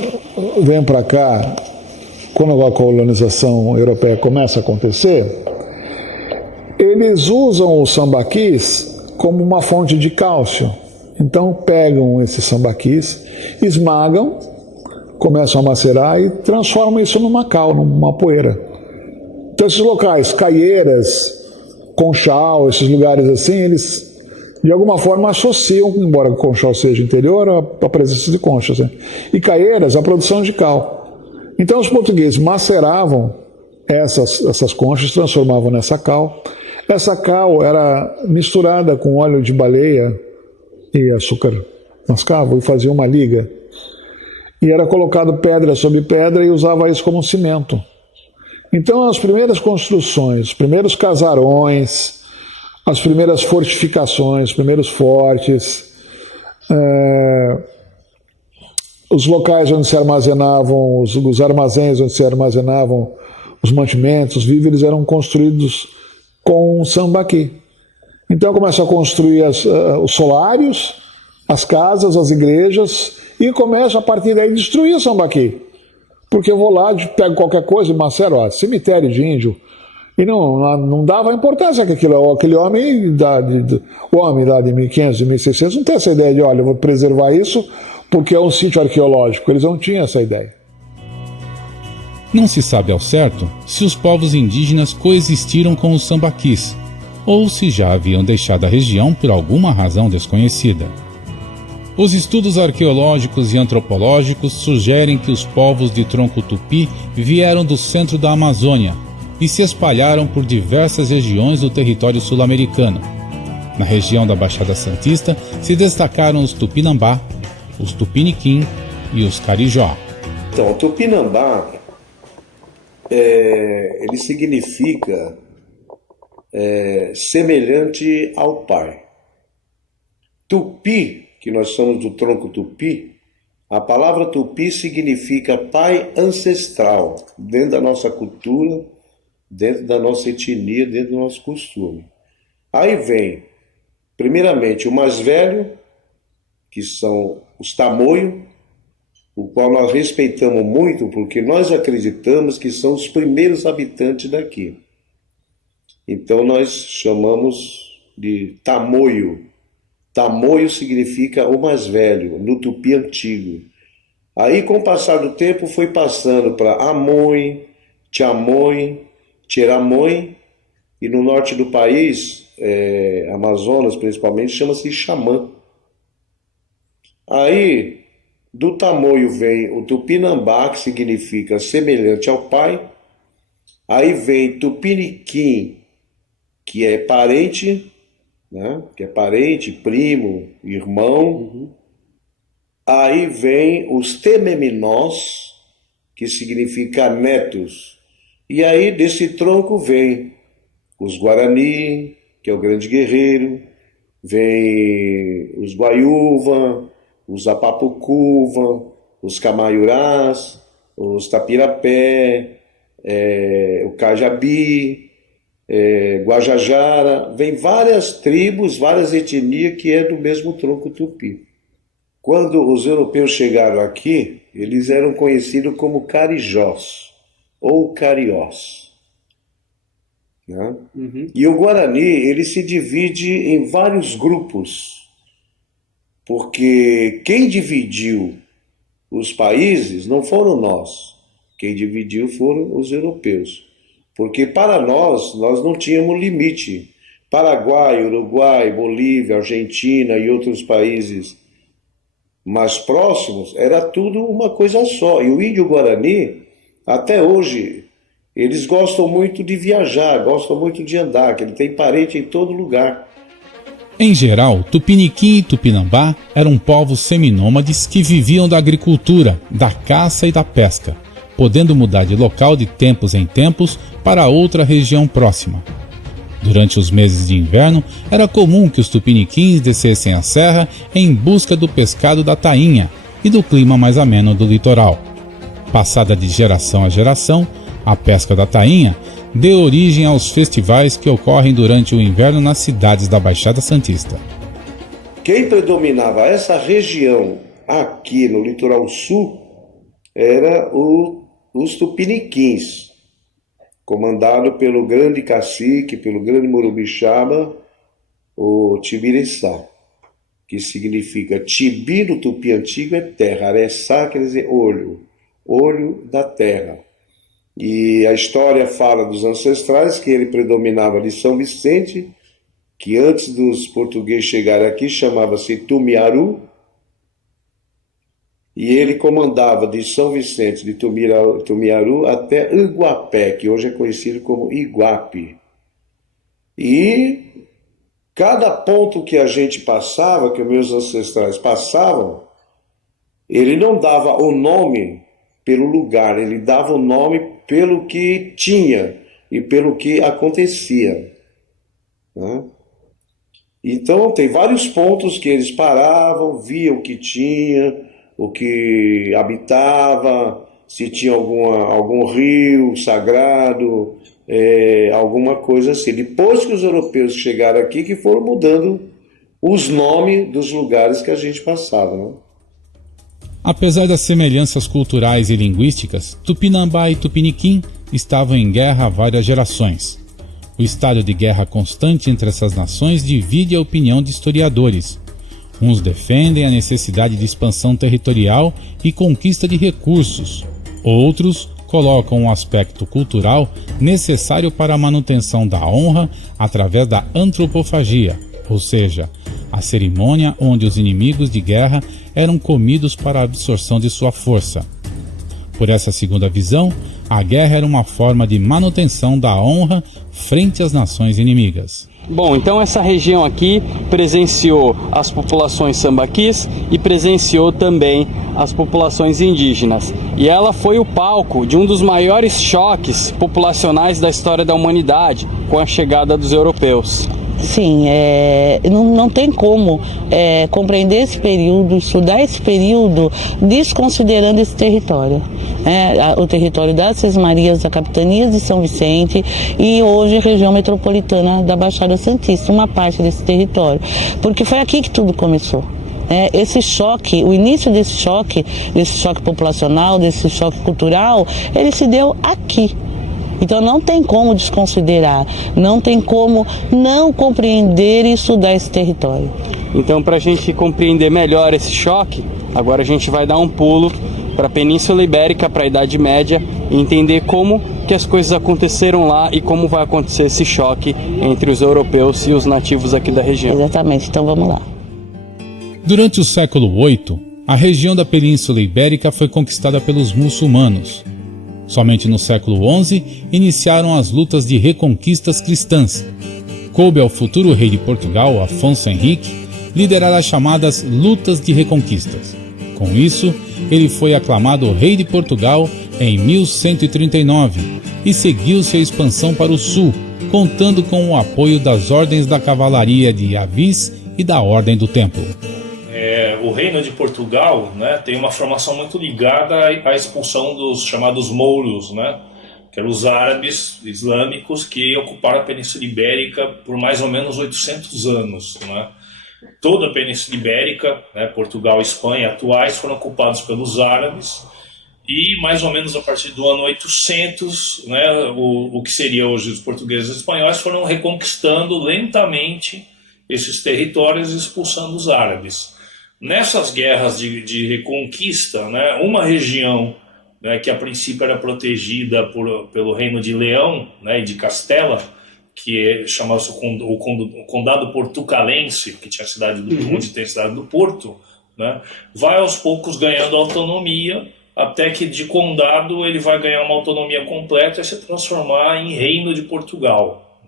vêm para cá, quando a colonização europeia começa a acontecer, eles usam os sambaquis como uma fonte de cálcio. Então pegam esses sambaquis, esmagam, começam a macerar e transformam isso numa cal, numa poeira. Então esses locais, Caieiras, Conchal, esses lugares assim, eles de alguma forma associam, embora o Conchal seja interior, a presença de conchas, né? E Caieiras, a produção de cal. Então os portugueses maceravam essas conchas, transformavam nessa cal. Essa cal era misturada com óleo de baleia e açúcar mascavo e fazia uma liga. E era colocado pedra sobre pedra e usava isso como cimento. Então as primeiras construções, os primeiros casarões, as primeiras fortificações, os primeiros fortes, os locais onde se armazenavam, os armazéns onde se armazenavam os mantimentos, os víveres eram construídos com sambaqui. Então começa a construir os solários, as casas, as igrejas, e começa a partir daí destruir o sambaqui. Porque eu vou lá, pego qualquer coisa e macero, cemitério de índio, e não dava importância que aquele homem, o homem lá de 1500 e 1600, não tem essa ideia de, olha, eu vou preservar isso porque é um sítio arqueológico. Eles não tinham essa ideia. Não se sabe ao certo se os povos indígenas coexistiram com os sambaquis, ou se já haviam deixado a região por alguma razão desconhecida. Os estudos arqueológicos e antropológicos sugerem que os povos de tronco tupi vieram do centro da Amazônia e se espalharam por diversas regiões do território sul-americano. Na região da Baixada Santista se destacaram os Tupinambá, os Tupiniquim e os Carijó. Então, o Tupinambá, ele significa semelhante ao pai. Tupi, que nós somos do tronco tupi, a palavra tupi significa pai ancestral, dentro da nossa cultura, dentro da nossa etnia, dentro do nosso costume. Aí vem, primeiramente, o mais velho, que são os tamoio, o qual nós respeitamos muito, porque nós acreditamos que são os primeiros habitantes daqui. Então nós chamamos de tamoio. Tamoio significa o mais velho, no tupi antigo. Aí, com o passar do tempo, foi passando para Amoi, Tiamoi, Tiramoi, e no norte do país, Amazonas principalmente, chama-se Xamã. Aí, do tamoio vem o Tupinambá, que significa semelhante ao pai. Aí vem Tupiniquim, que é parente, né? Que é parente, primo, irmão. Aí vem os Tememinós, que significa netos. E aí desse tronco vem os Guarani, que é o grande guerreiro, vem os Guaiúva, os Apapucuva, os Camaiurás, os Tapirapé, o Cajabi, Guajajara, vem várias tribos, várias etnias que é do mesmo tronco tupi. Quando os europeus chegaram aqui, eles eram conhecidos como carijós ou cariós, né? E o Guarani, ele se divide em vários grupos, porque quem dividiu os países não foram nós, quem dividiu foram os europeus. Porque para nós não tínhamos limite. Paraguai, Uruguai, Bolívia, Argentina e outros países mais próximos, era tudo uma coisa só. E o índio Guarani, até hoje, eles gostam muito de viajar, gostam muito de andar, que ele tem parente em todo lugar. Em geral, Tupiniquim e Tupinambá eram povos seminômades que viviam da agricultura, da caça e da pesca, podendo mudar de local de tempos em tempos para outra região próxima. Durante os meses de inverno, era comum que os tupiniquins descessem a serra em busca do pescado da tainha e do clima mais ameno do litoral. Passada de geração a geração, a pesca da tainha deu origem aos festivais que ocorrem durante o inverno nas cidades da Baixada Santista. Quem predominava essa região aqui no litoral sul era os tupiniquins, comandado pelo grande cacique, pelo grande Morubixaba, o Tibiriçá, que significa Tibi no tupi antigo é terra, Areçá quer dizer olho, olho da terra. E a história fala dos ancestrais que ele predominava de São Vicente, que antes dos portugueses chegarem aqui chamava-se Tumiaru, e ele comandava de São Vicente de Tumiaru até Iguapé, que hoje é conhecido como Iguape. E cada ponto que a gente passava, que os meus ancestrais passavam, ele não dava o nome pelo lugar, ele dava o nome pelo que tinha e pelo que acontecia, né? Então tem vários pontos que eles paravam, viam o que tinha, o que habitava, se tinha algum rio sagrado, alguma coisa assim. Depois que os europeus chegaram aqui, que foram mudando os nomes dos lugares que a gente passava, né? Apesar das semelhanças culturais e linguísticas, Tupinambá e Tupiniquim estavam em guerra há várias gerações. O estado de guerra constante entre essas nações divide a opinião de historiadores. Uns defendem a necessidade de expansão territorial e conquista de recursos. Outros colocam um aspecto cultural necessário para a manutenção da honra através da antropofagia, ou seja, a cerimônia onde os inimigos de guerra eram comidos para a absorção de sua força. Por essa segunda visão, a guerra era uma forma de manutenção da honra frente às nações inimigas. Bom, então essa região aqui presenciou as populações sambaquis e presenciou também as populações indígenas. E ela foi o palco de um dos maiores choques populacionais da história da humanidade, com a chegada dos europeus. Sim, não tem como compreender esse período, estudar esse período, desconsiderando esse território. O território das Seis Marias, da Capitania de São Vicente e hoje a região metropolitana da Baixada Santista, uma parte desse território. Porque foi aqui que tudo começou. Esse choque, o início desse choque populacional, desse choque cultural, ele se deu aqui. Então não tem como desconsiderar, não tem como não compreender e estudar esse território. Então, para a gente compreender melhor esse choque, agora a gente vai dar um pulo para a Península Ibérica, para a Idade Média, e entender como que as coisas aconteceram lá e como vai acontecer esse choque entre os europeus e os nativos aqui da região. Exatamente, então vamos lá. Durante o século VIII, a região da Península Ibérica foi conquistada pelos muçulmanos. Somente no século XI iniciaram as lutas de reconquistas cristãs. Coube ao futuro rei de Portugal, Afonso Henrique, liderar as chamadas Lutas de Reconquistas. Com isso, ele foi aclamado rei de Portugal em 1139 e seguiu sua expansão para o sul, contando com o apoio das ordens da cavalaria de Avis e da Ordem do Templo. O reino de Portugal, né, tem uma formação muito ligada à expulsão dos chamados mouros, né, que eram os árabes islâmicos que ocuparam a Península Ibérica por mais ou menos 800 anos, né. Toda a Península Ibérica, né, Portugal e Espanha atuais, foram ocupados pelos árabes, e mais ou menos a partir do ano 800, né, o que seria hoje os portugueses e espanhóis foram reconquistando lentamente esses territórios e expulsando os árabes. Nessas guerras de reconquista, né, uma região, né, que a princípio era protegida pelo reino de Leão, né, e de Castela, que chamava-se o Condado Portucalense, que tinha a cidade onde tem a cidade do Porto, né, vai aos poucos ganhando autonomia, até que de condado ele vai ganhar uma autonomia completa e se transformar em Reino de Portugal.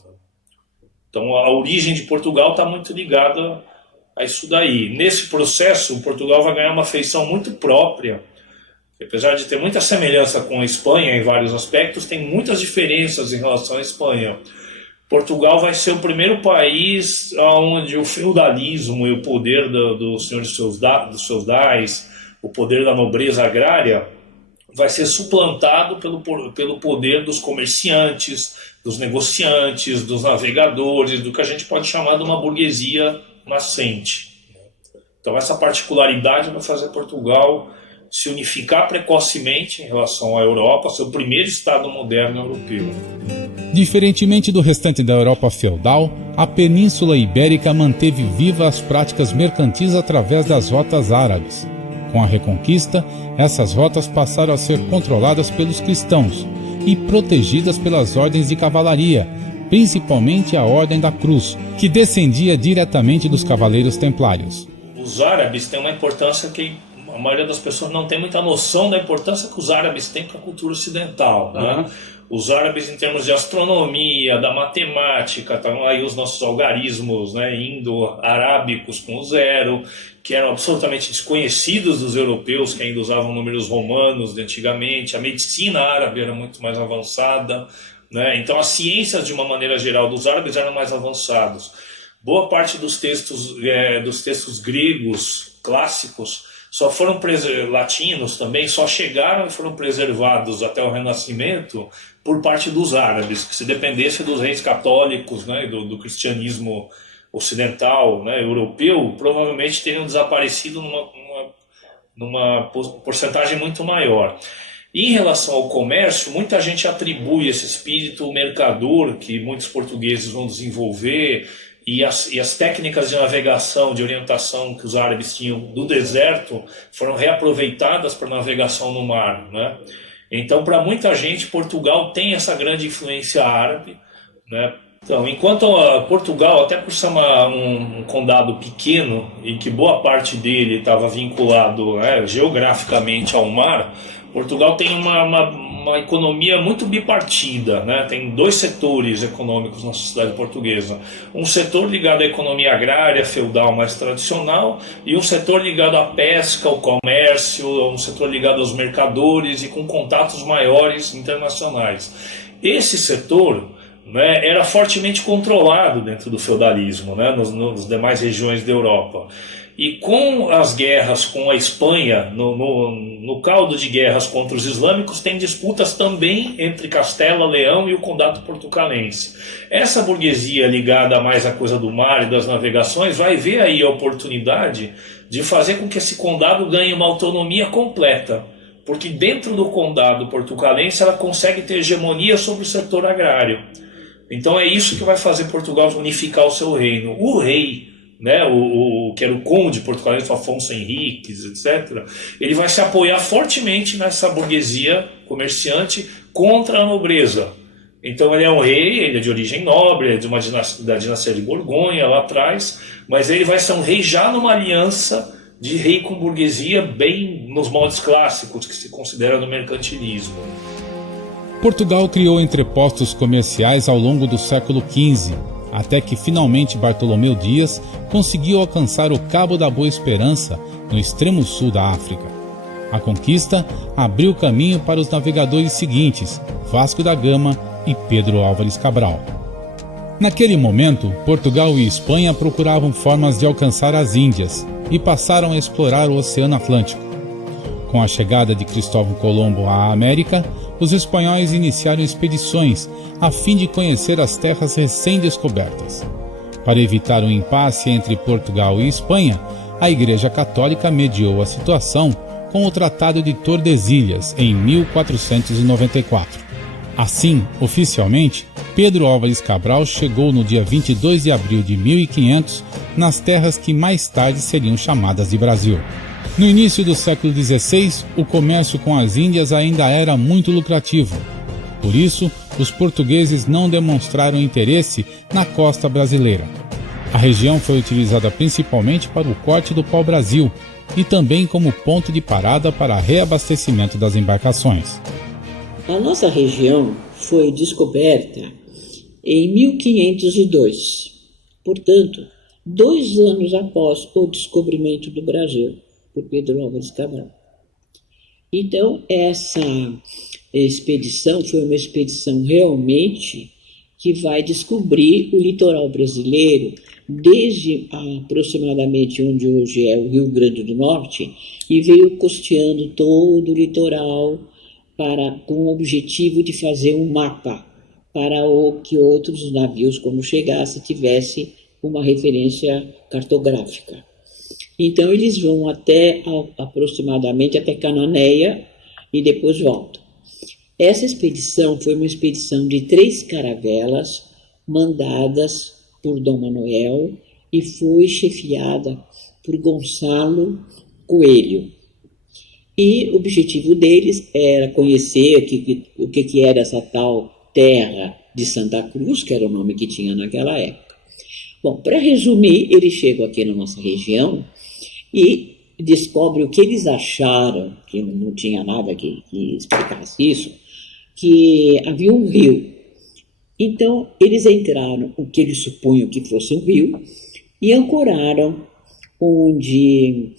Então a origem de Portugal está muito ligada a isso daí. Nesse processo, Portugal vai ganhar uma feição muito própria, apesar de ter muita semelhança com a Espanha em vários aspectos, tem muitas diferenças em relação à Espanha. Portugal vai ser o primeiro país onde o feudalismo e o poder dos senhores dos feudais, o poder da nobreza agrária, vai ser suplantado pelo poder dos comerciantes, dos negociantes, dos navegadores, do que a gente pode chamar de uma burguesia nascente. Então essa particularidade vai fazer Portugal se unificar precocemente em relação à Europa, ser o primeiro Estado moderno europeu. Diferentemente do restante da Europa feudal, a Península Ibérica manteve vivas as práticas mercantis através das rotas árabes. Com a Reconquista, essas rotas passaram a ser controladas pelos cristãos e protegidas pelas ordens de cavalaria, principalmente a Ordem da Cruz, que descendia diretamente dos Cavaleiros Templários. Os árabes têm uma importância que a maioria das pessoas não tem muita noção da importância que os árabes têm para a cultura ocidental, né? Os árabes, em termos de astronomia, da matemática, estão aí os nossos algarismos, né, indo-arábicos com zero, que eram absolutamente desconhecidos dos europeus, que ainda usavam números romanos de antigamente. A medicina árabe era muito mais avançada, né? Então as ciências, de uma maneira geral, dos árabes eram mais avançados. Boa parte dos textos gregos clássicos só foram latinos também, só chegaram e foram preservados até o Renascimento por parte dos árabes, que se dependesse dos reis católicos, né, do cristianismo ocidental, né, europeu, provavelmente teriam desaparecido numa porcentagem muito maior. E em relação ao comércio, muita gente atribui esse espírito mercador que muitos portugueses vão desenvolver, e as técnicas de navegação, de orientação que os árabes tinham do deserto foram reaproveitadas para navegação no mar, né? Então, para muita gente, Portugal tem essa grande influência árabe, né? Então, enquanto Portugal, até por ser um condado pequeno, em que boa parte dele estava vinculado, né, geograficamente ao mar, Portugal tem uma economia muito bipartida, né? Tem dois setores econômicos na sociedade portuguesa. Um setor ligado à economia agrária, feudal mais tradicional, e um setor ligado à pesca, ao comércio, um setor ligado aos mercadores e com contatos maiores internacionais. Esse setor, né, era fortemente controlado dentro do feudalismo, né, nas demais regiões da Europa. E com as guerras com a Espanha, no caldo de guerras contra os islâmicos, tem disputas também entre Castela, Leão e o Condado Portucalense. Essa burguesia ligada mais à coisa do mar e das navegações vai ver aí a oportunidade de fazer com que esse condado ganhe uma autonomia completa, porque dentro do condado portucalense ela consegue ter hegemonia sobre o setor agrário. Então é isso que vai fazer Portugal unificar o seu reino. O rei, né, que era o conde portucalense, Afonso Henriques, etc., ele vai se apoiar fortemente nessa burguesia comerciante contra a nobreza. Então ele é um rei, ele é de origem nobre, é de da dinastia de Borgonha lá atrás, mas ele vai ser um rei já numa aliança de rei com burguesia bem nos moldes clássicos que se considera no mercantilismo. Portugal criou entrepostos comerciais ao longo do século XV, até que finalmente Bartolomeu Dias conseguiu alcançar o Cabo da Boa Esperança, no extremo sul da África. A conquista abriu caminho para os navegadores seguintes, Vasco da Gama e Pedro Álvares Cabral. Naquele momento, Portugal e Espanha procuravam formas de alcançar as Índias e passaram a explorar o Oceano Atlântico. Com a chegada de Cristóvão Colombo à América, os espanhóis iniciaram expedições a fim de conhecer as terras recém-descobertas. Para evitar um impasse entre Portugal e Espanha, a Igreja Católica mediou a situação com o Tratado de Tordesilhas em 1494. Assim, oficialmente, Pedro Álvares Cabral chegou no dia 22 de abril de 1500 nas terras que mais tarde seriam chamadas de Brasil. No início do século XVI, o comércio com as Índias ainda era muito lucrativo. Por isso, os portugueses não demonstraram interesse na costa brasileira. A região foi utilizada principalmente para o corte do pau-brasil e também como ponto de parada para reabastecimento das embarcações. A nossa região foi descoberta em 1502, portanto, 2 anos após o descobrimento do Brasil por Pedro Álvares Cabral. Então, essa expedição foi uma expedição realmente que vai descobrir o litoral brasileiro desde aproximadamente onde hoje é o Rio Grande do Norte e veio costeando todo o litoral com o objetivo de fazer um mapa para que outros navios, quando chegassem, tivessem uma referência cartográfica. Então eles vão aproximadamente até Cananéia e depois voltam. Essa expedição foi uma expedição de 3 caravelas mandadas por Dom Manoel e foi chefiada por Gonçalo Coelho. E o objetivo deles era conhecer o que era essa tal terra de Santa Cruz, que era o nome que tinha naquela época. Bom, para resumir, eles chegam aqui na nossa região e descobrem o que eles acharam, que não tinha nada que explicasse isso, que havia um rio. Então, eles entraram, o que eles supunham que fosse um rio, e ancoraram onde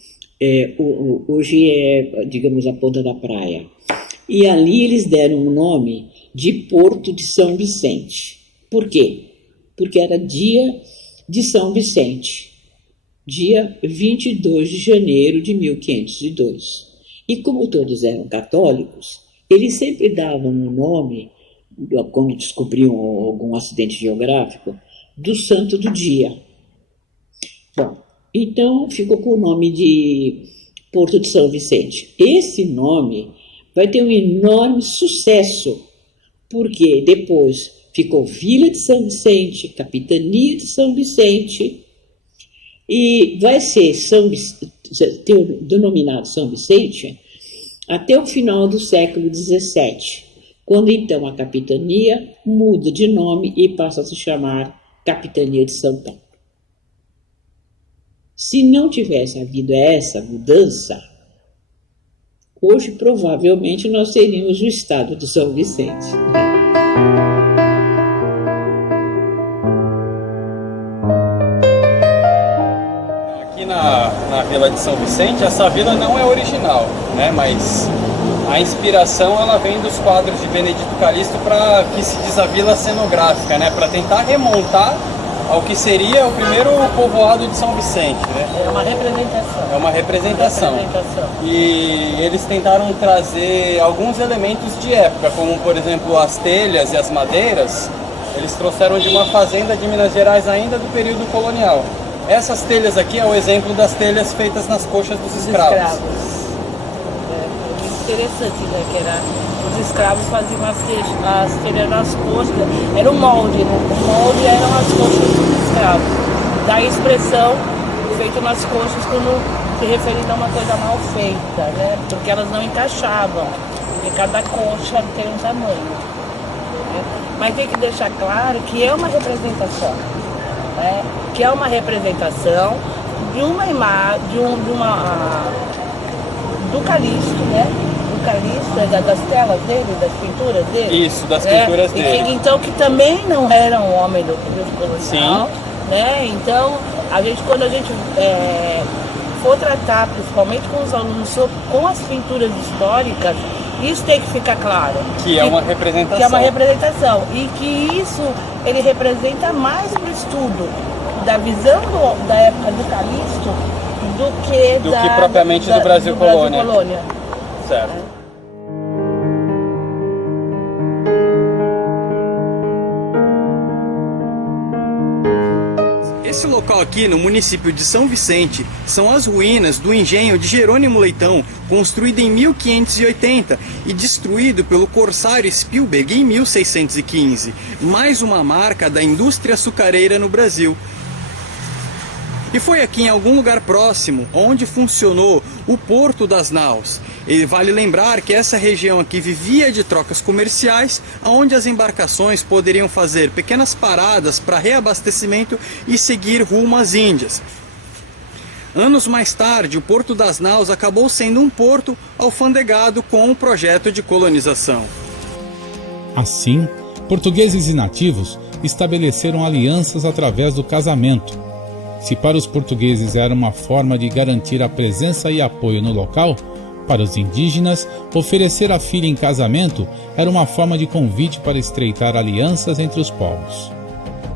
hoje é, digamos, a ponta da praia. E ali eles deram o nome de Porto de São Vicente. Por quê? Porque era dia de São Vicente, dia 22 de janeiro de 1502. E como todos eram católicos, eles sempre davam o nome, quando descobriam algum acidente geográfico, do santo do dia. Bom, então ficou com o nome de Porto de São Vicente. Esse nome vai ter um enorme sucesso, porque depois ficou Vila de São Vicente, Capitania de São Vicente, e vai ser denominado São Vicente até o final do século XVII, quando então a capitania muda de nome e passa a se chamar Capitania de São Paulo. Se não tivesse havido essa mudança, hoje provavelmente nós teríamos o estado de São Vicente. Aqui na Vila de São Vicente, essa vila não é original, né? Mas a inspiração ela vem dos quadros de Benedito Calixto, para que se diz a vila cenográfica, né? Para tentar remontar ao que seria o primeiro povoado de São Vicente, né? É uma representação. É uma representação. E eles tentaram trazer alguns elementos de época, como por exemplo as telhas e as madeiras. Eles trouxeram de uma fazenda de Minas Gerais ainda do período colonial. Essas telhas aqui é o exemplo das telhas feitas nas coxas dos escravos. interessante, né? Que era, os escravos faziam as telhas nas coxas, era um molde, né? O molde eram as coxas dos escravos. Da expressão feito nas coxas como se referindo a uma coisa mal feita, né? Porque elas não encaixavam, porque cada coxa tem um tamanho. Né? Mas tem que deixar claro que é uma representação, né? Que é uma representação de uma imagem, do Calixto, né? Do Calixto, das telas dele, das pinturas dele. Isso, das pinturas dele. Então, que também não era um homem do colonial, né? Então, quando a gente for tratar, principalmente com os alunos, com as pinturas históricas, isso tem que ficar claro. Que é uma representação. Que é uma representação. E que isso, ele representa mais o estudo da visão da época do Calixto do que propriamente do Brasil Colônia. Certo. Esse local aqui, no município de São Vicente, são as ruínas do engenho de Jerônimo Leitão, construído em 1580 e destruído pelo corsário Spielberg em 1615, mais uma marca da indústria açucareira no Brasil. E foi aqui em algum lugar próximo onde funcionou o Porto das Naus. E vale lembrar que essa região aqui vivia de trocas comerciais, onde as embarcações poderiam fazer pequenas paradas para reabastecimento e seguir rumo às Índias. Anos mais tarde, o Porto das Naus acabou sendo um porto alfandegado com um projeto de colonização. Assim, portugueses e nativos estabeleceram alianças através do casamento. Se para os portugueses era uma forma de garantir a presença e apoio no local, para os indígenas, oferecer a filha em casamento era uma forma de convite para estreitar alianças entre os povos.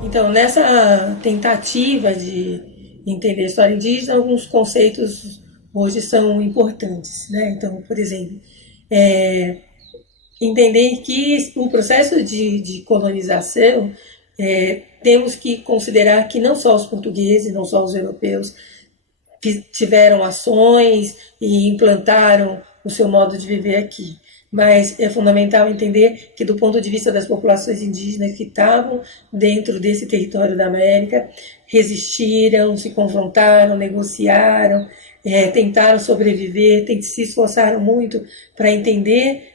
Então, nessa tentativa de entender a história indígena, alguns conceitos hoje são importantes, né? Então, por exemplo, entender que o processo de colonização, temos que considerar que não só os portugueses, não só os europeus, que tiveram ações e implantaram o seu modo de viver aqui. Mas é fundamental entender que, do ponto de vista das populações indígenas que estavam dentro desse território da América, resistiram, se confrontaram, negociaram, tentaram sobreviver, se esforçaram muito para entender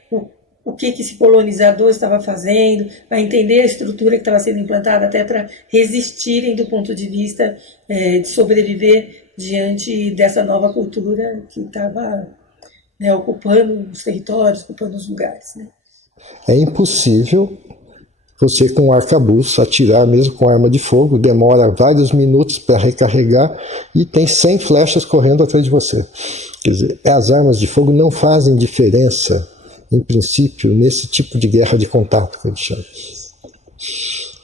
o que esse colonizador estava fazendo, para entender a estrutura que estava sendo implantada, até para resistirem do ponto de vista de sobreviver diante dessa nova cultura que estava ocupando os territórios, ocupando os lugares. Né? É impossível você, com um arcabuz, atirar mesmo com arma de fogo, demora vários minutos para recarregar e tem 100 flechas correndo atrás de você. Quer dizer, as armas de fogo não fazem diferença, em princípio, nesse tipo de guerra de contato que a gente chama.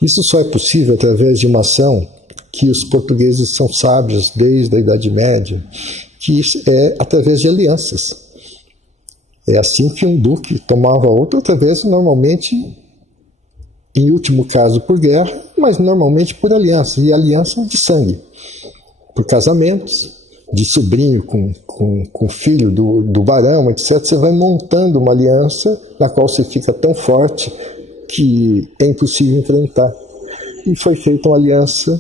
Isso só é possível através de uma ação que os portugueses são sábios desde a Idade Média, que é através de alianças. É assim que um duque tomava outro, através, normalmente, em último caso, por guerra, mas normalmente por aliança, e aliança de sangue, por casamentos, de sobrinho com filho do barão, etc. Você vai montando uma aliança na qual você fica tão forte que é impossível enfrentar. E foi feita uma aliança,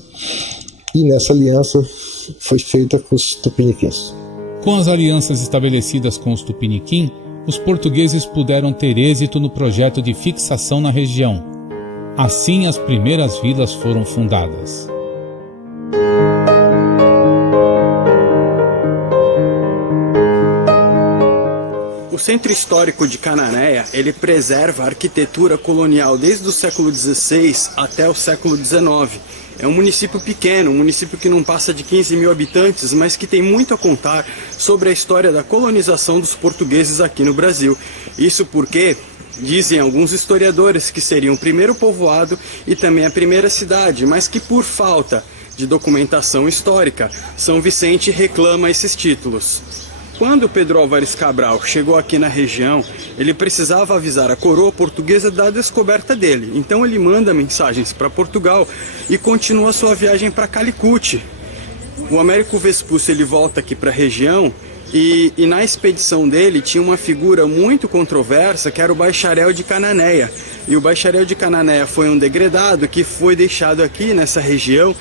e nessa aliança foi feita com os tupiniquins. Com as alianças estabelecidas com os tupiniquim, os portugueses puderam ter êxito no projeto de fixação na região. Assim, as primeiras vilas foram fundadas. O Centro Histórico de Cananéia, ele preserva a arquitetura colonial desde o século XVI até o século XIX. É um município pequeno, um município que não passa de 15 mil habitantes, mas que tem muito a contar sobre a história da colonização dos portugueses aqui no Brasil. Isso porque dizem alguns historiadores que seria o primeiro povoado e também a primeira cidade, mas que por falta de documentação histórica, São Vicente reclama esses títulos. Quando Pedro Álvares Cabral chegou aqui na região, ele precisava avisar a coroa portuguesa da descoberta dele. Então ele manda mensagens para Portugal e continua sua viagem para Calicut. O Américo Vespucci ele volta aqui para a região E na expedição dele tinha uma figura muito controversa, que era o Bacharel de Cananéia. E o Bacharel de Cananéia foi um degredado que foi deixado aqui nessa região,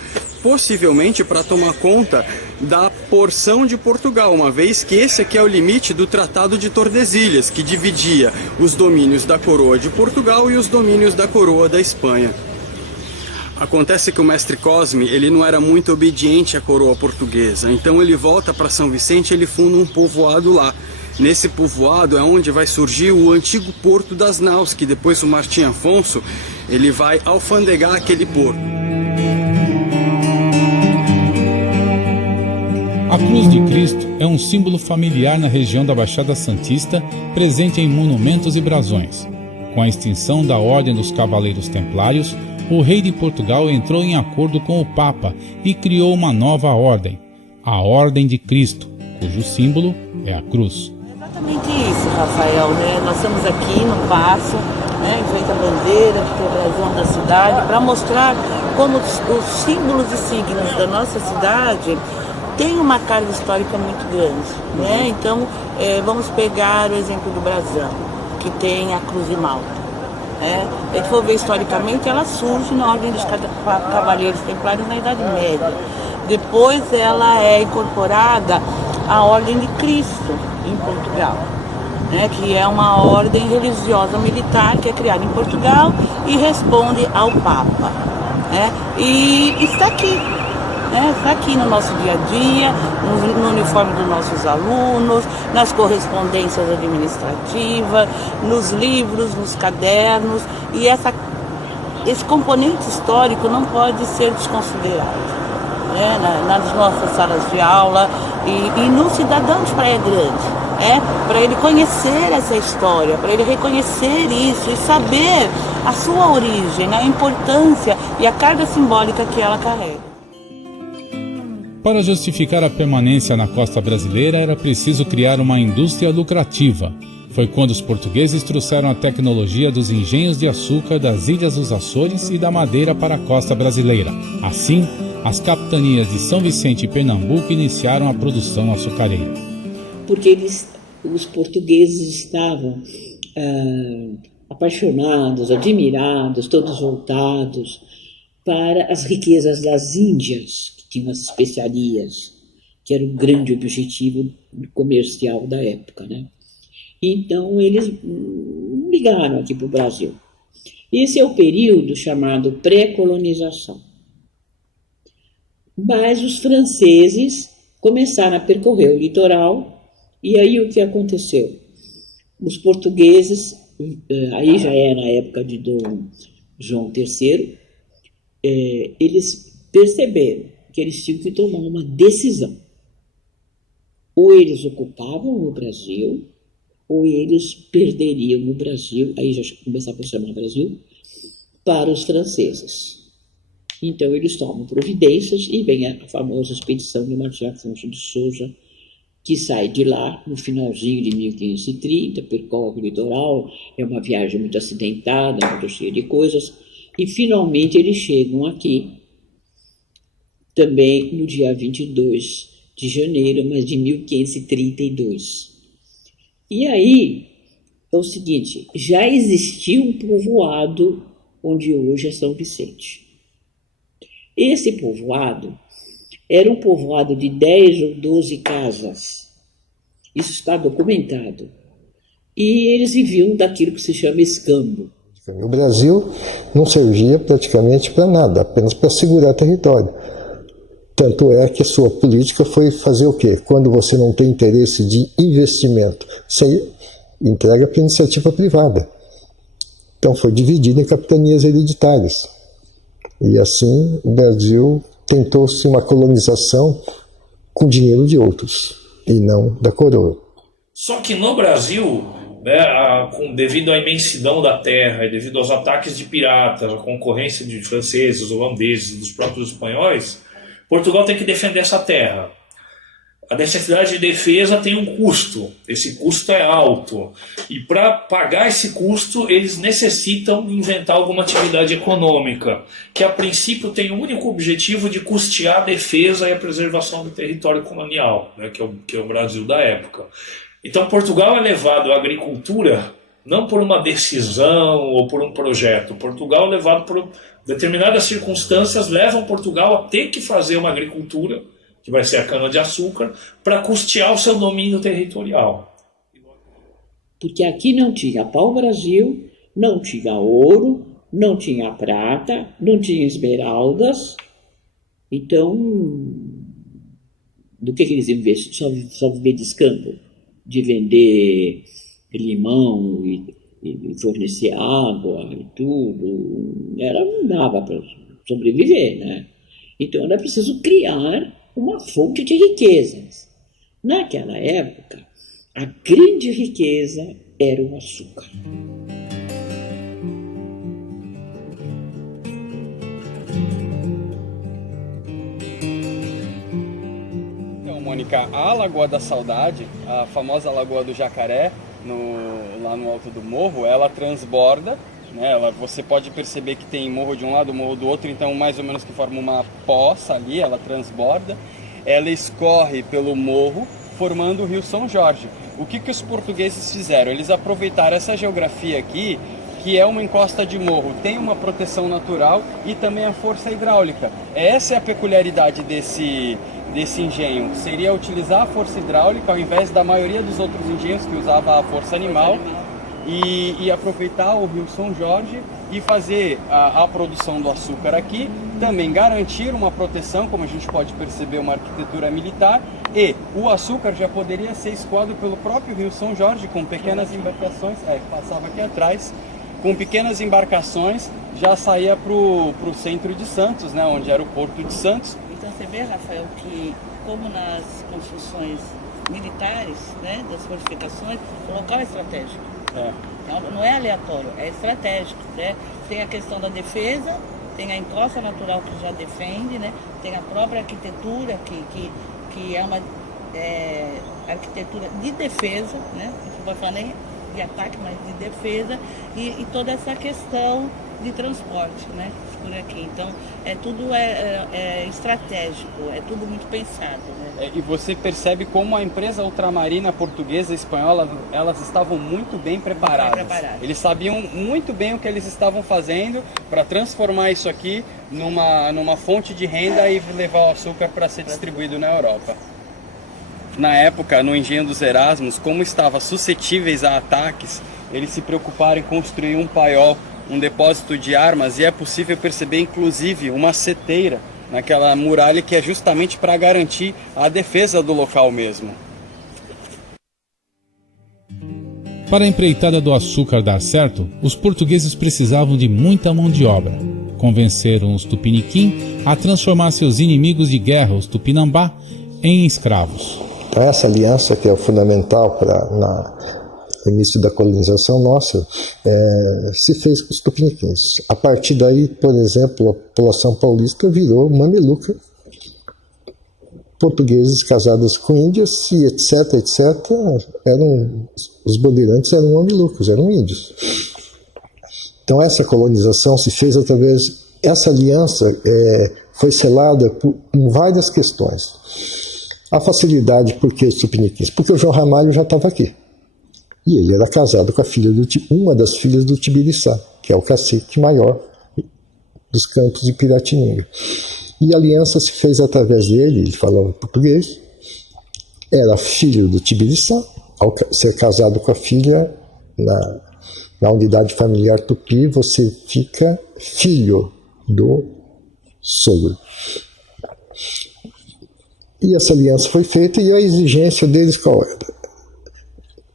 possivelmente para tomar conta da porção de Portugal, uma vez que esse aqui é o limite do Tratado de Tordesilhas, que dividia os domínios da coroa de Portugal e os domínios da coroa da Espanha. Acontece que o mestre Cosme, ele não era muito obediente à coroa portuguesa, então ele volta para São Vicente e ele funda um povoado lá. Nesse povoado é onde vai surgir o antigo Porto das Naus, que depois o Martim Afonso ele vai alfandegar aquele porto. A Cruz de Cristo é um símbolo familiar na região da Baixada Santista, presente em monumentos e brasões. Com a extinção da Ordem dos Cavaleiros Templários, o rei de Portugal entrou em acordo com o Papa e criou uma nova ordem, a Ordem de Cristo, cujo símbolo é a cruz. Exatamente isso, Rafael, né? Nós estamos aqui no passo, né, em frente à bandeira, que tem o brasão da cidade, para mostrar como os símbolos e signos da nossa cidade têm uma carga histórica muito grande, né? Então, vamos pegar o exemplo do brasão, que tem a cruz de Malta. Se a gente for ver historicamente, ela surge na Ordem dos Cavaleiros Templários na Idade Média. Depois ela é incorporada à Ordem de Cristo em Portugal, né, que é uma ordem religiosa militar que é criada em Portugal e responde ao Papa. Né, e está aqui. Está aqui no nosso dia a dia, no uniforme dos nossos alunos, nas correspondências administrativas, nos livros, nos cadernos, e esse componente histórico não pode ser desconsiderado, né? Nas nossas salas de aula e no cidadão de Praia Grande, para ele conhecer essa história, para ele reconhecer isso e saber a sua origem, a importância e a carga simbólica que ela carrega. Para justificar a permanência na costa brasileira, era preciso criar uma indústria lucrativa. Foi quando os portugueses trouxeram a tecnologia dos engenhos de açúcar das Ilhas dos Açores e da Madeira para a costa brasileira. Assim, as capitanias de São Vicente e Pernambuco iniciaram a produção açucareira. Porque os portugueses estavam apaixonados, admirados, todos voltados para as riquezas das Índias, tinham as especiarias, que era o grande objetivo comercial da época, né? Então, eles migraram aqui para o Brasil. Esse é o período chamado pré-colonização. Mas os franceses começaram a percorrer o litoral, e aí o que aconteceu? Os portugueses, aí já era a época de Dom João III, eles perceberam que eles tinham que tomar uma decisão. Ou eles ocupavam o Brasil, ou eles perderiam o Brasil, aí já começava a chamar Brasil, para os franceses. Então eles tomam providências e vem a famosa expedição de Martim Afonso de Souza, que sai de lá no finalzinho de 1530, percorre o litoral, é uma viagem muito acidentada, muito cheia de coisas, e finalmente eles chegam aqui, também no dia 22 de janeiro, mas de 1532. E aí, é o seguinte, já existia um povoado onde hoje é São Vicente. Esse povoado era um povoado de 10 ou 12 casas. Isso está documentado. E eles viviam daquilo que se chama escambo. O Brasil não servia praticamente para nada, apenas para segurar território. Tanto é que a sua política foi fazer o quê? Quando você não tem interesse de investimento, você entrega para a iniciativa privada. Então foi dividido em capitanias hereditárias. E assim o Brasil tentou-se uma colonização com dinheiro de outros, e não da coroa. Só que no Brasil, devido à imensidão da terra e devido aos ataques de piratas, a concorrência de franceses, holandeses e dos próprios espanhóis, Portugal tem que defender essa terra. a necessidade de defesa tem um custo, esse custo é alto, e para pagar esse custo eles necessitam inventar alguma atividade econômica, que a princípio tem o único objetivo de custear a defesa e a preservação do território colonial, né, que é o Brasil da época. Então Portugal é levado à agricultura não por uma decisão ou por um projeto. Portugal é levado por determinadas circunstâncias, levam Portugal a ter que fazer uma agricultura, que vai ser a cana-de-açúcar, para custear o seu domínio territorial. Porque aqui não tinha pau-brasil, não tinha ouro, não tinha prata, não tinha esmeraldas. Então, do que eles investiam? Só viver de escambo? De vender limão e fornecer água e tudo. Não dava para sobreviver, né? Então era preciso criar uma fonte de riquezas. Naquela época, a grande riqueza era o açúcar. Então, Mônica, a Lagoa da Saudade, a famosa Lagoa do Jacaré, lá no alto do morro, ela transborda, né? Você pode perceber que tem morro de um lado, morro do outro, então mais ou menos que forma uma poça ali, ela transborda, ela escorre pelo morro, formando o Rio São Jorge. O que os portugueses fizeram? Eles aproveitaram essa geografia aqui, que é uma encosta de morro, tem uma proteção natural e também a força hidráulica. Essa é a peculiaridade desse engenho, seria utilizar a força hidráulica ao invés da maioria dos outros engenhos que usava a força animal e aproveitar o Rio São Jorge e fazer a produção do açúcar aqui, também garantir uma proteção, como a gente pode perceber, uma arquitetura militar, e o açúcar já poderia ser escoado pelo próprio Rio São Jorge com pequenas embarcações, passava aqui atrás, com pequenas embarcações, já saía para o centro de Santos, né, onde era o Porto de Santos. Então você vê, Rafael, que como nas construções militares, né, das fortificações, o local é estratégico. Então, não é aleatório, é estratégico, né? Tem a questão da defesa, tem a encosta natural que já defende, né? Tem a própria arquitetura que é uma arquitetura de defesa, né? Não vai falar nem de ataque, mas de defesa, e toda essa questão de transporte, né, por aqui. Então, tudo é estratégico, é tudo muito pensado, né? E você percebe como a empresa ultramarina portuguesa e espanhola, elas estavam muito bem preparadas. Eles sabiam muito bem o que eles estavam fazendo para transformar isso aqui numa fonte de renda e levar o açúcar para ser distribuído na Europa. Na época, no engenho dos Erasmos, como estavam suscetíveis a ataques, eles se preocuparam em construir um paiol, um depósito de armas, e é possível perceber inclusive uma seteira naquela muralha que é justamente para garantir a defesa do local mesmo. Para a empreitada do açúcar dar certo, os portugueses precisavam de muita mão de obra. Convenceram os tupiniquim a transformar seus inimigos de guerra, os tupinambá, em escravos. Essa aliança que é fundamental no início da colonização nossa, se fez com os tupiniquins. A partir daí, por exemplo, a população paulista virou mameluca, portugueses casados com índias e etc, os bandeirantes eram mamelucos, eram índios. Então essa colonização se fez através, essa aliança foi selada por várias questões. A facilidade, por que os tupiniquins? Porque o João Ramalho já estava aqui. E ele era casado com a filha uma das filhas do Tibiriçá, que é o cacique maior dos campos de Piratininga. E a aliança se fez através dele, ele falava português, era filho do Tibiriçá, ao ser casado com a filha na unidade familiar tupi, você fica filho do sogro. E essa aliança foi feita, e a exigência deles qual era?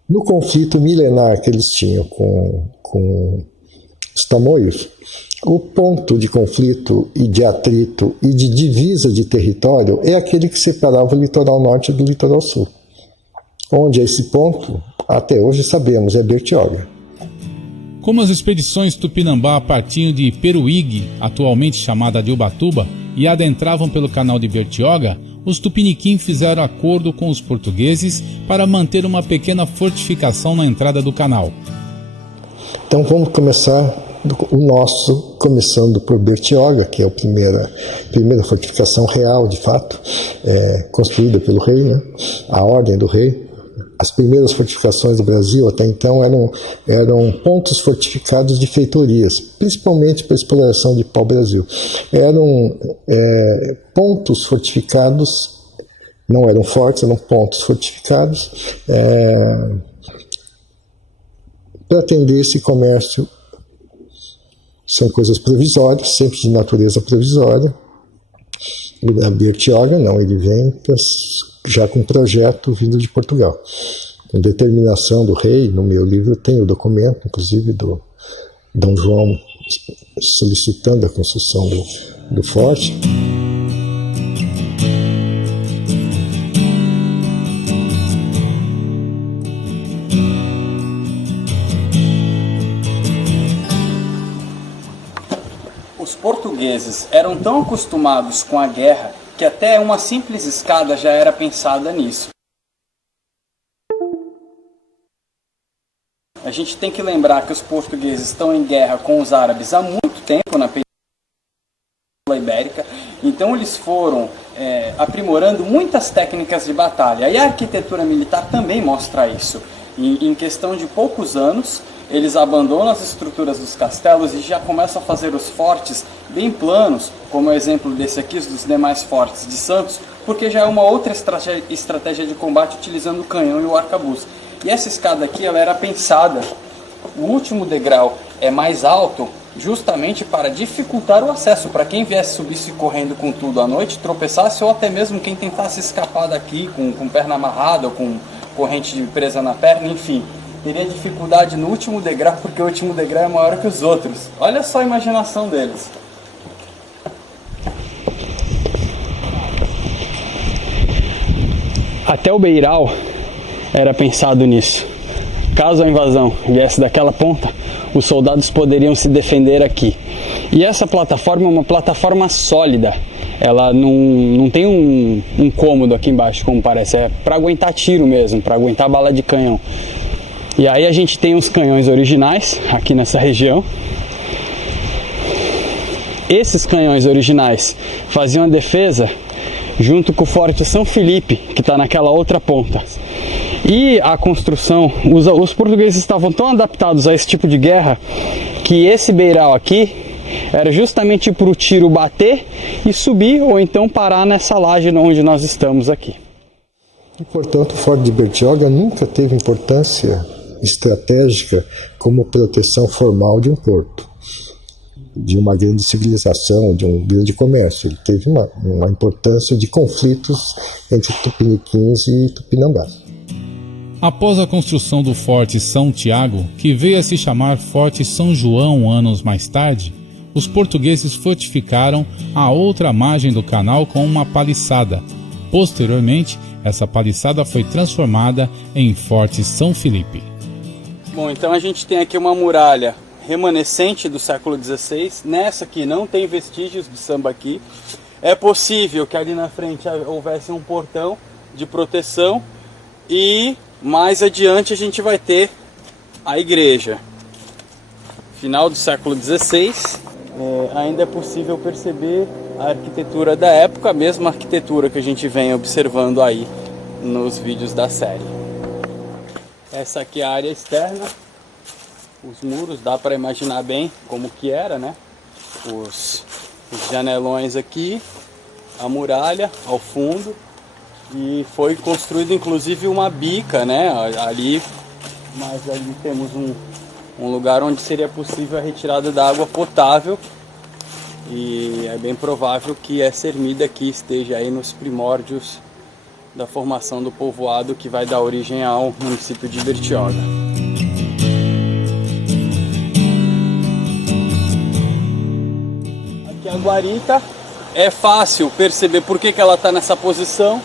No conflito milenar que eles tinham com os tamoios, o ponto de conflito e de atrito e de divisa de território é aquele que separava o litoral norte do litoral sul. Onde é esse ponto, até hoje sabemos, é Bertioga. Como as expedições tupinambá partiam de Peruígue, atualmente chamada de Ubatuba, e adentravam pelo canal de Bertioga, os Tupiniquim fizeram acordo com os portugueses para manter uma pequena fortificação na entrada do canal. Então vamos começar o nosso, começando por Bertioga, que é a primeira fortificação real, de fato, construída pelo rei, né? A ordem do rei. As primeiras fortificações do Brasil até então eram pontos fortificados de feitorias, principalmente para a exploração de pau-brasil. Eram pontos fortificados, não eram fortes, eram pontos fortificados para atender esse comércio. São coisas provisórias, sempre de natureza provisória. A Bertioga não, ele vem já com um projeto vindo de Portugal. Com determinação do rei, no meu livro tem o documento, inclusive, do Dom João solicitando a construção do forte. Os portugueses eram tão acostumados com a guerra que até uma simples escada já era pensada nisso. A gente tem que lembrar que os portugueses estão em guerra com os árabes há muito tempo na Península Ibérica, então eles foram aprimorando muitas técnicas de batalha. E a arquitetura militar também mostra isso. Em questão de poucos anos, eles abandonam as estruturas dos castelos e já começam a fazer os fortes bem planos, como o exemplo desse aqui, dos demais fortes de Santos, porque já é uma outra estratégia de combate utilizando o canhão e o arcabuz. E essa escada aqui, ela era pensada, o último degrau é mais alto, justamente para dificultar o acesso, para quem viesse subisse correndo com tudo à noite, tropeçasse, ou até mesmo quem tentasse escapar daqui com perna amarrada ou com corrente presa na perna, enfim. Teria dificuldade no último degrau, porque o último degrau é maior que os outros. Olha só a imaginação deles. Até o beiral era pensado nisso. Caso a invasão viesse daquela ponta, os soldados poderiam se defender aqui. E essa plataforma é uma plataforma sólida. Ela não tem um cômodo aqui embaixo, como parece. É para aguentar tiro mesmo, para aguentar bala de canhão. E aí a gente tem os canhões originais aqui nessa região. Esses canhões originais faziam a defesa junto com o Forte São Felipe, que está naquela outra ponta. E a construção, os portugueses estavam tão adaptados a esse tipo de guerra que esse beiral aqui era justamente para o tiro bater e subir, ou então parar nessa laje onde nós estamos aqui. E, portanto, o Forte de Bertioga nunca teve importância estratégica como proteção formal de um porto, de uma grande civilização, de um grande comércio. Ele teve uma importância de conflitos entre tupiniquins e tupinambás. Após a construção do Forte São Tiago, que veio a se chamar Forte São João anos mais tarde, os portugueses fortificaram a outra margem do canal com uma paliçada. Posteriormente, essa paliçada foi transformada em Forte São Felipe. Bom, então a gente tem aqui uma muralha remanescente do século XVI. Nessa aqui não tem vestígios de sambaqui. É possível que ali na frente houvesse um portão de proteção e mais adiante a gente vai ter a igreja. Final do século XVI, ainda é possível perceber a arquitetura da época, a mesma arquitetura que a gente vem observando aí nos vídeos da série. Essa aqui é a área externa, os muros, dá para imaginar bem como que era, né? Os janelões aqui, a muralha ao fundo, e foi construído inclusive uma bica, né? Ali, mas ali temos um lugar onde seria possível a retirada da água potável, e é bem provável que essa ermida aqui esteja aí nos primórdios da formação do povoado que vai dar origem ao município de Bertioga. Aqui a guarita, é fácil perceber por que ela está nessa posição,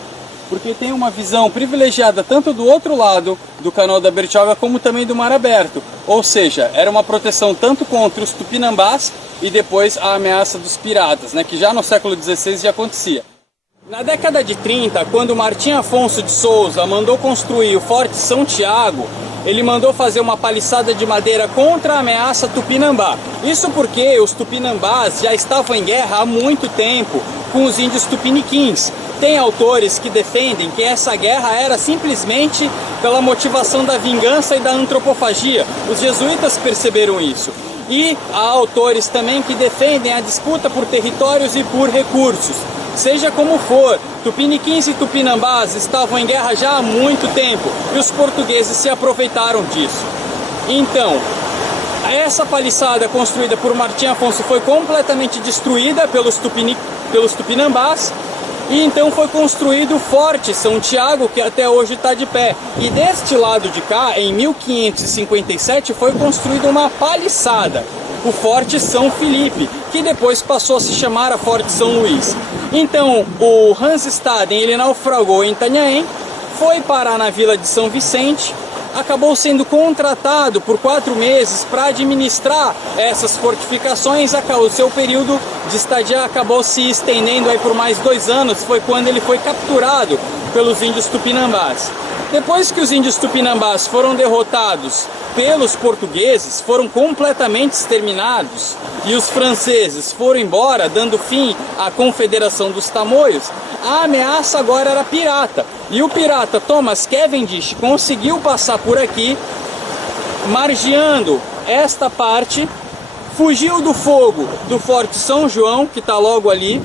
porque tem uma visão privilegiada tanto do outro lado do canal da Bertioga como também do mar aberto. Ou seja, era uma proteção tanto contra os tupinambás e depois a ameaça dos piratas, né, que já no século XVI já acontecia. Na década de 30, quando Martim Afonso de Souza mandou construir o Forte São Tiago, ele mandou fazer uma paliçada de madeira contra a ameaça tupinambá. Isso porque os tupinambás já estavam em guerra há muito tempo com os índios tupiniquins. Tem autores que defendem que essa guerra era simplesmente pela motivação da vingança e da antropofagia. Os jesuítas perceberam isso. E há autores também que defendem a disputa por territórios e por recursos. Seja como for, tupiniquins e tupinambás estavam em guerra já há muito tempo e os portugueses se aproveitaram disso. Então, essa paliçada construída por Martim Afonso foi completamente destruída pelos tupinambás e então foi construído o Forte São Tiago, que até hoje está de pé. E deste lado de cá, em 1557, foi construída uma paliçada, o Forte São Felipe, que depois passou a se chamar a Forte São Luís. Então, o Hans Staden, ele naufragou em Itanhaém, foi parar na vila de São Vicente, acabou sendo contratado por 4 meses para administrar essas fortificações. O seu período de estadia acabou se estendendo aí por mais 2 anos, foi quando ele foi capturado pelos índios tupinambás. Depois que os índios tupinambás foram derrotados pelos portugueses, foram completamente exterminados, e os franceses foram embora, dando fim à Confederação dos Tamoios, a ameaça agora era pirata. E o pirata Thomas Cavendish conseguiu passar por aqui, margeando esta parte, fugiu do fogo do Forte São João, que está logo ali,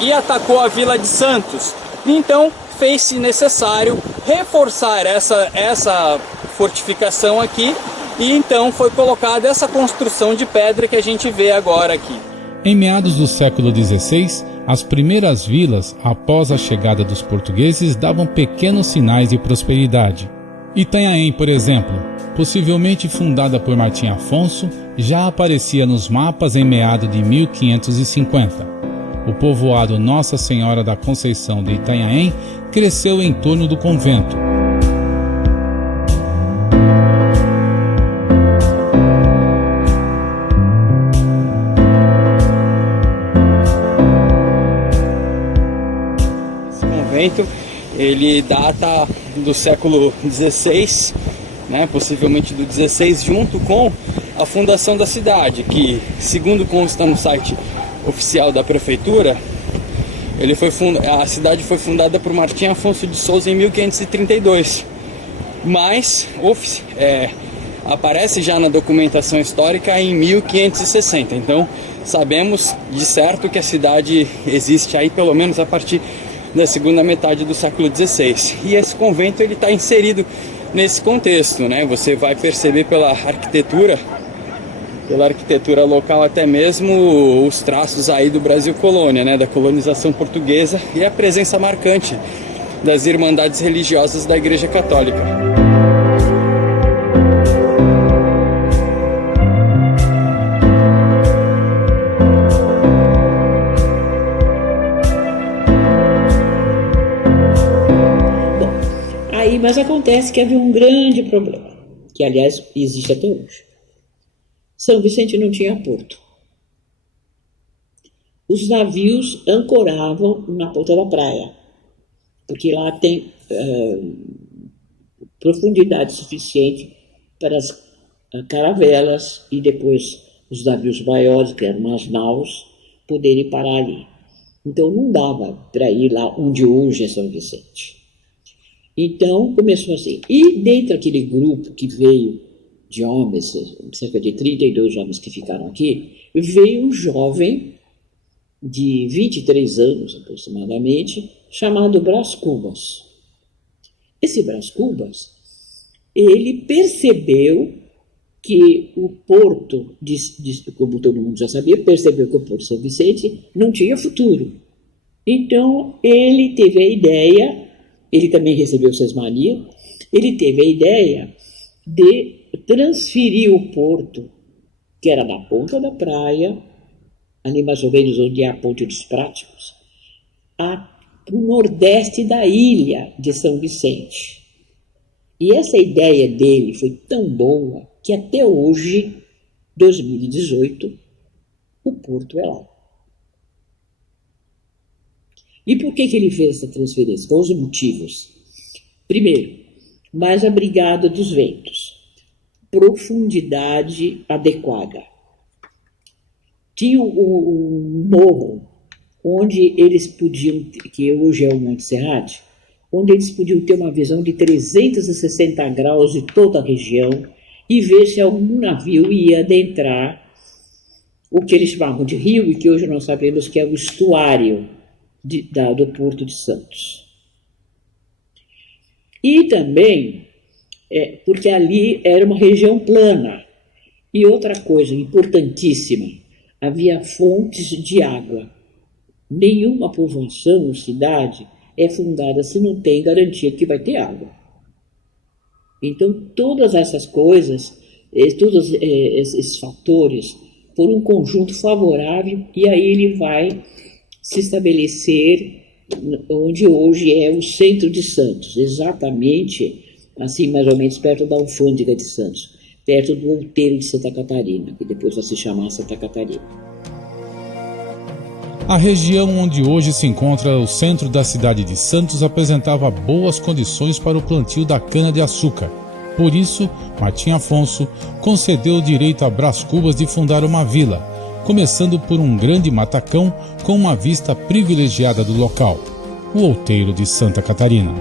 e atacou a Vila de Santos. Então, fez-se necessário reforçar essa fortificação aqui, e então foi colocada essa construção de pedra que a gente vê agora aqui. Em meados do século XVI, as primeiras vilas, após a chegada dos portugueses, davam pequenos sinais de prosperidade. Itanhaém, por exemplo, possivelmente fundada por Martim Afonso, já aparecia nos mapas em meados de 1550. O povoado Nossa Senhora da Conceição de Itanhaém cresceu em torno do convento. Ele data do século XVI, né, possivelmente do XVI, junto com a fundação da cidade, que, segundo consta no site oficial da prefeitura, a cidade foi fundada por Martim Afonso de Souza em 1532, mas aparece já na documentação histórica em 1560. Então sabemos de certo que a cidade existe aí pelo menos a partir da segunda metade do século XVI. E esse convento está inserido nesse contexto, né? Você vai perceber pela arquitetura local até mesmo os traços aí do Brasil colônia, né? Da colonização portuguesa, e a presença marcante das irmandades religiosas da Igreja Católica. Mas acontece que havia um grande problema, que aliás existe até hoje. São Vicente não tinha porto. Os navios ancoravam na ponta da praia, porque lá tem profundidade suficiente para as caravelas e depois os navios maiores, que eram as naus, poderem parar ali. Então não dava para ir lá onde hoje é São Vicente. Então, começou assim. E dentro daquele grupo que veio de homens, cerca de 32 homens que ficaram aqui, veio um jovem de 23 anos, aproximadamente, chamado Brás Cubas. Esse Brás Cubas, ele percebeu que o porto, como todo mundo já sabia, percebeu que o Porto São Vicente não tinha futuro. Então, ele teve a ideia. Ele também recebeu Sesmaria, ele teve a ideia de transferir o porto, que era da ponta da praia, ali mais ou menos onde é a Ponte dos Práticos, para o nordeste da ilha de São Vicente. E essa ideia dele foi tão boa que até hoje, 2018, o porto é lá. E por que ele fez essa transferência? Quais os motivos? Primeiro, mais abrigada dos ventos, profundidade adequada. Tinha um morro onde eles podiam, que hoje é o Monte Serrate, onde eles podiam ter uma visão de 360 graus de toda a região e ver se algum navio ia adentrar o que eles chamavam de rio e que hoje nós sabemos que é o estuário do Porto de Santos. E também porque ali era uma região plana. E outra coisa importantíssima, havia fontes de água. Nenhuma povoação ou cidade é fundada se não tem garantia que vai ter água. Então, todas essas coisas, todos esses fatores, foram um conjunto favorável, e aí ele vai se estabelecer onde hoje é o centro de Santos, exatamente, assim, mais ou menos perto da alfândega de Santos, perto do outeiro de Santa Catarina, que depois vai se chamar Santa Catarina. A região onde hoje se encontra o centro da cidade de Santos apresentava boas condições para o plantio da cana-de-açúcar. Por isso, Martim Afonso concedeu o direito a Brás Cubas de fundar uma vila, começando por um grande matacão com uma vista privilegiada do local, o outeiro de Santa Catarina.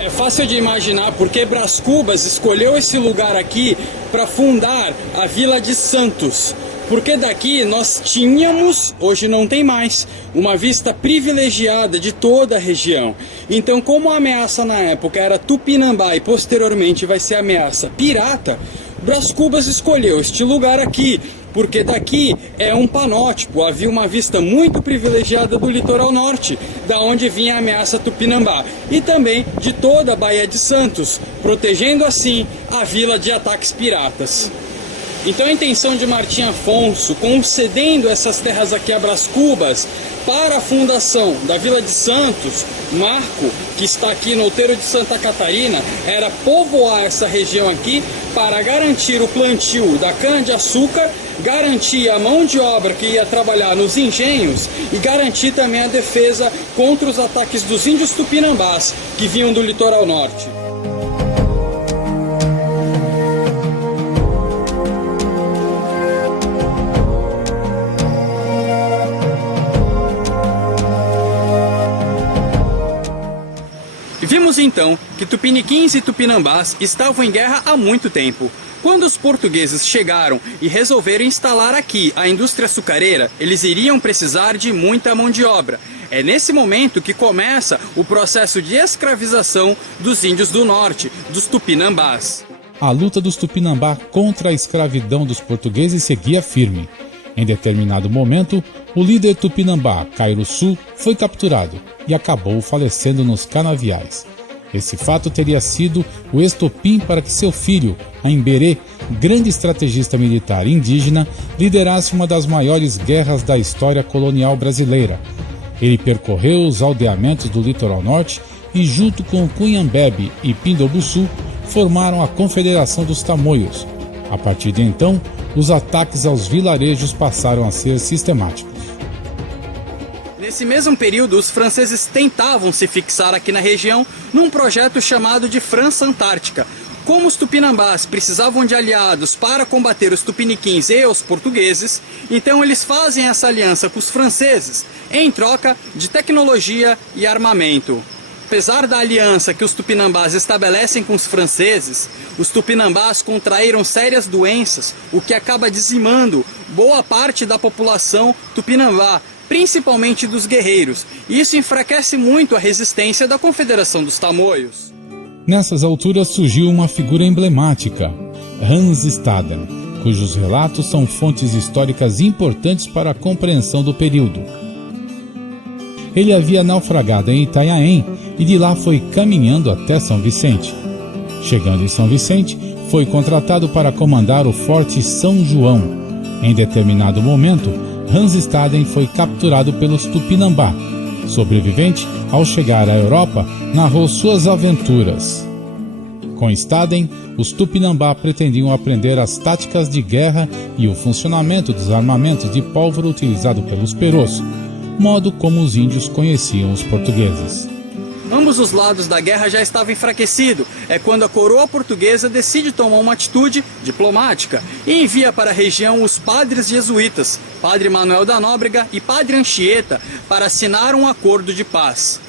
É fácil de imaginar porque Brás Cubas escolheu esse lugar aqui para fundar a Vila de Santos. Porque daqui nós tínhamos, hoje não tem mais, uma vista privilegiada de toda a região. Então, como a ameaça na época era Tupinambá e posteriormente vai ser a ameaça pirata, Brás Cubas escolheu este lugar aqui, porque daqui é um panótipo, havia uma vista muito privilegiada do litoral norte, da onde vinha a ameaça Tupinambá, e também de toda a Baía de Santos, protegendo assim a vila de ataques piratas. Então a intenção de Martim Afonso, concedendo essas terras aqui a Brás Cubas para a fundação da Vila de Santos, marco que está aqui no outeiro de Santa Catarina, era povoar essa região aqui para garantir o plantio da cana-de-açúcar, garantir a mão de obra que ia trabalhar nos engenhos e garantir também a defesa contra os ataques dos índios tupinambás que vinham do litoral norte. Vimos então que tupiniquins e tupinambás estavam em guerra há muito tempo. Quando os portugueses chegaram e resolveram instalar aqui a indústria açucareira, eles iriam precisar de muita mão de obra. É nesse momento que começa o processo de escravização dos índios do norte, dos tupinambás. A luta dos Tupinambá contra a escravidão dos portugueses seguia firme. Em determinado momento, o líder Tupinambá, Cairuçu, foi capturado e acabou falecendo nos canaviais. Esse fato teria sido o estopim para que seu filho, Aimberê, grande estrategista militar indígena, liderasse uma das maiores guerras da história colonial brasileira. Ele percorreu os aldeamentos do litoral norte e, junto com Cunhambebe e Pindobuçu, formaram a Confederação dos Tamoios. A partir de então, os ataques aos vilarejos passaram a ser sistemáticos. Nesse mesmo período, os franceses tentavam se fixar aqui na região num projeto chamado de França Antártica. Como os tupinambás precisavam de aliados para combater os tupiniquins e os portugueses, então eles fazem essa aliança com os franceses em troca de tecnologia e armamento. Apesar da aliança que os tupinambás estabelecem com os franceses, os tupinambás contraíram sérias doenças, o que acaba dizimando boa parte da população tupinambá, principalmente dos guerreiros. Isso enfraquece muito a resistência da Confederação dos Tamoios. Nessas alturas surgiu uma figura emblemática, Hans Staden, cujos relatos são fontes históricas importantes para a compreensão do período. Ele havia naufragado em Itanhaém e de lá foi caminhando até São Vicente. Chegando em São Vicente, foi contratado para comandar o Forte São João. Em determinado momento, Hans Staden foi capturado pelos Tupinambá. Sobrevivente, ao chegar à Europa, narrou suas aventuras. Com Staden, os Tupinambá pretendiam aprender as táticas de guerra e o funcionamento dos armamentos de pólvora utilizado pelos Perós, modo como os índios conheciam os portugueses. Ambos os lados da guerra já estavam enfraquecidos. É quando a coroa portuguesa decide tomar uma atitude diplomática e envia para a região os padres jesuítas, Padre Manuel da Nóbrega e Padre Anchieta, para assinar um acordo de paz.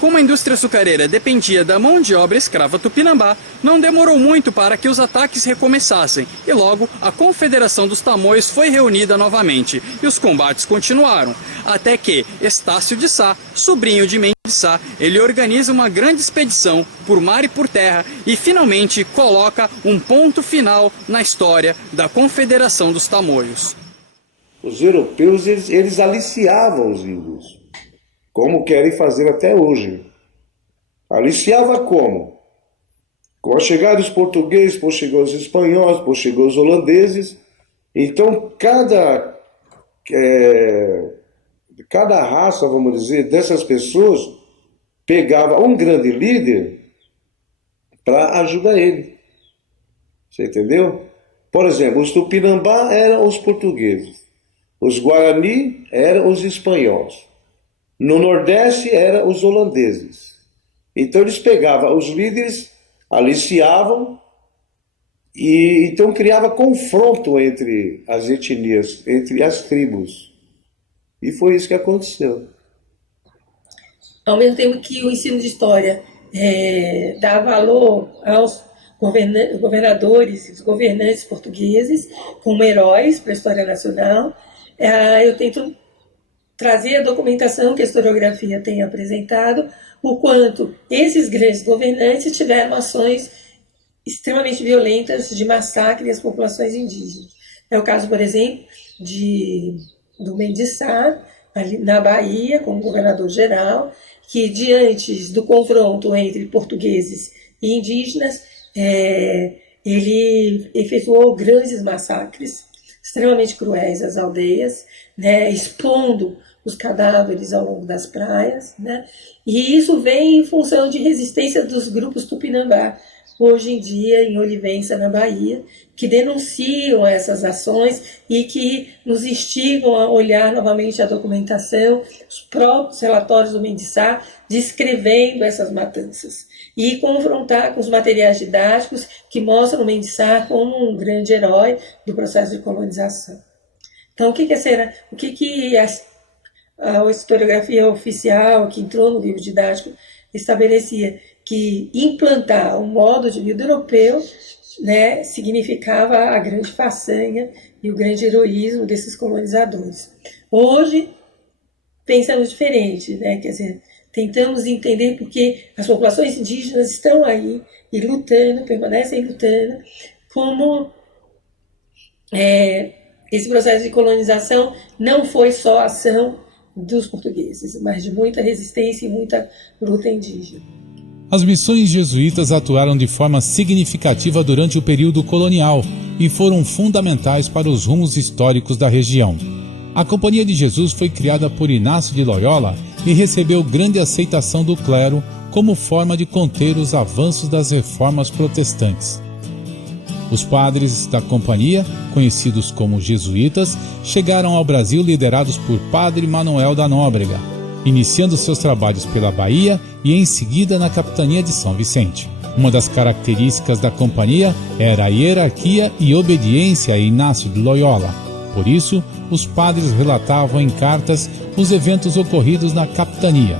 Como a indústria açucareira dependia da mão de obra escrava tupinambá, não demorou muito para que os ataques recomeçassem e logo a Confederação dos Tamoios foi reunida novamente e os combates continuaram, até que Estácio de Sá, sobrinho de Mendes de Sá, ele organiza uma grande expedição por mar e por terra e finalmente coloca um ponto final na história da Confederação dos Tamoios. Os europeus, eles aliciavam os índios, como querem fazer até hoje. Aliciava como? Com a chegada dos portugueses, depois chegou os espanhóis, depois chegou os holandeses. Então, cada raça, vamos dizer, dessas pessoas, pegava um grande líder para ajudar ele. Você entendeu? Por exemplo, os Tupinambá eram os portugueses. Os Guarani eram os espanhóis. No Nordeste eram os holandeses. Então eles pegavam os líderes, aliciavam, e então criava confronto entre as etnias, entre as tribos. E foi isso que aconteceu. Ao mesmo tempo que o ensino de história dá valor aos governadores e os governantes portugueses como heróis para a história nacional, eu tento trazer a documentação que a historiografia tem apresentado, o quanto esses grandes governantes tiveram ações extremamente violentas de massacre às populações indígenas. É o caso, por exemplo, do Mendes de Sá, ali na Bahia, como governador-geral, que diante do confronto entre portugueses e indígenas, ele efetuou grandes massacres, extremamente cruéis às aldeias, né, expondo os cadáveres ao longo das praias, né, e isso vem em função de resistência dos grupos Tupinambá, hoje em dia em Olivença, na Bahia, que denunciam essas ações e que nos instigam a olhar novamente a documentação, os próprios relatórios do Mendes de Sá, descrevendo essas matanças e confrontar com os materiais didáticos que mostram o Mendes de Sá como um grande herói do processo de colonização. Então, o que a historiografia oficial que entrou no livro didático estabelecia? Que implantar um modo de vida europeu, né, significava a grande façanha e o grande heroísmo desses colonizadores. Hoje, pensamos diferente, né? Quer dizer, tentamos entender porque as populações indígenas estão aí e lutando, permanecem lutando, como esse processo de colonização não foi só a ação dos portugueses, mas de muita resistência e muita luta indígena. As missões jesuítas atuaram de forma significativa durante o período colonial e foram fundamentais para os rumos históricos da região. A Companhia de Jesus foi criada por Inácio de Loyola e recebeu grande aceitação do clero como forma de conter os avanços das reformas protestantes. Os padres da companhia, conhecidos como jesuítas, chegaram ao Brasil liderados por Padre Manuel da Nóbrega, iniciando seus trabalhos pela Bahia e em seguida na capitania de São Vicente. Uma das características da companhia era a hierarquia e obediência a Inácio de Loyola. Por isso, os padres relatavam em cartas os eventos ocorridos na capitania.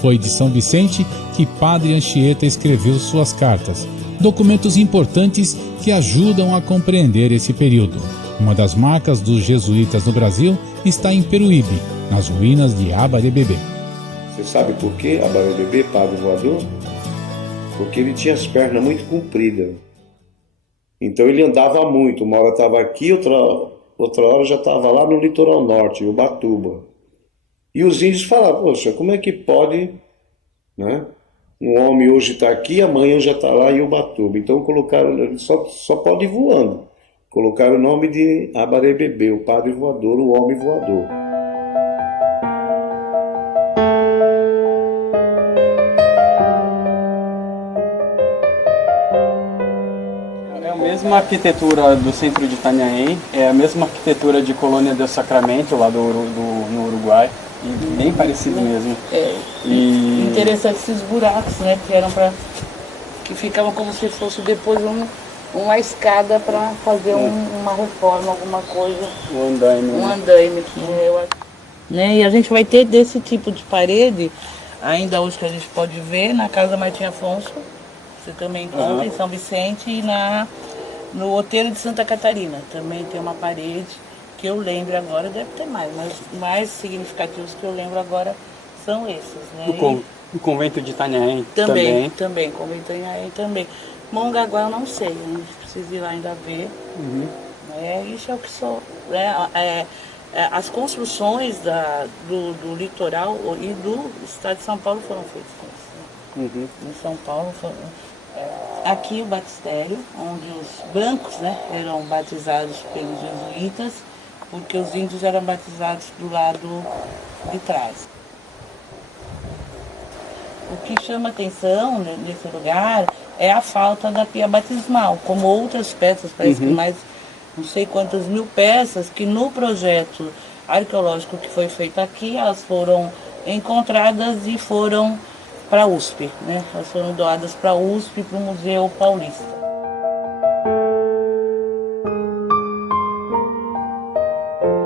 Foi de São Vicente que Padre Anchieta escreveu suas cartas, documentos importantes que ajudam a compreender esse período. Uma das marcas dos jesuítas no Brasil está em Peruíbe, nas ruínas de Abarebebê. Você sabe por que Abarebebê, padre voador? Porque ele tinha as pernas muito compridas. Então ele andava muito. Uma hora estava aqui, outra hora já estava lá no litoral norte, Ubatuba. E os índios falavam, poxa, como é que pode, né? Um homem hoje está aqui, amanhã já está lá em Ubatuba. Então colocaram, só pode ir voando. Colocaram o nome de Abarebebê, o padre voador, o homem voador. É a mesma arquitetura do centro de Itanhaém, é a mesma arquitetura de Colônia del Sacramento, lá no Uruguai, e bem parecido mesmo. E interessante esses buracos, né, que ficavam como se fosse depois uma escada para fazer uma reforma, alguma coisa. Um andaime. Né, e a gente vai ter desse tipo de parede, ainda hoje que a gente pode ver, na Casa Martim Afonso. Você também encontra em São Vicente e no Outeiro de Santa Catarina. Também tem uma parede que eu lembro agora, deve ter mais, mas mais significativos que eu lembro agora são esses. Né? O convento de Itanhaém também, convento de Itanhaém também. Mongaguá eu não sei, a gente precisa ir lá ainda ver. Isso é o que sou. As construções do litoral e do estado de São Paulo foram feitas com isso. Em São Paulo aqui o batistério, onde os brancos, né, eram batizados pelos jesuítas, porque os índios eram batizados do lado de trás. O que chama atenção nesse lugar é a falta da pia batismal, como outras peças, parece que mais não sei quantas mil peças que no projeto arqueológico que foi feito aqui, elas foram encontradas e foram para a USP, né? Elas foram doadas para a USP e para o Museu Paulista.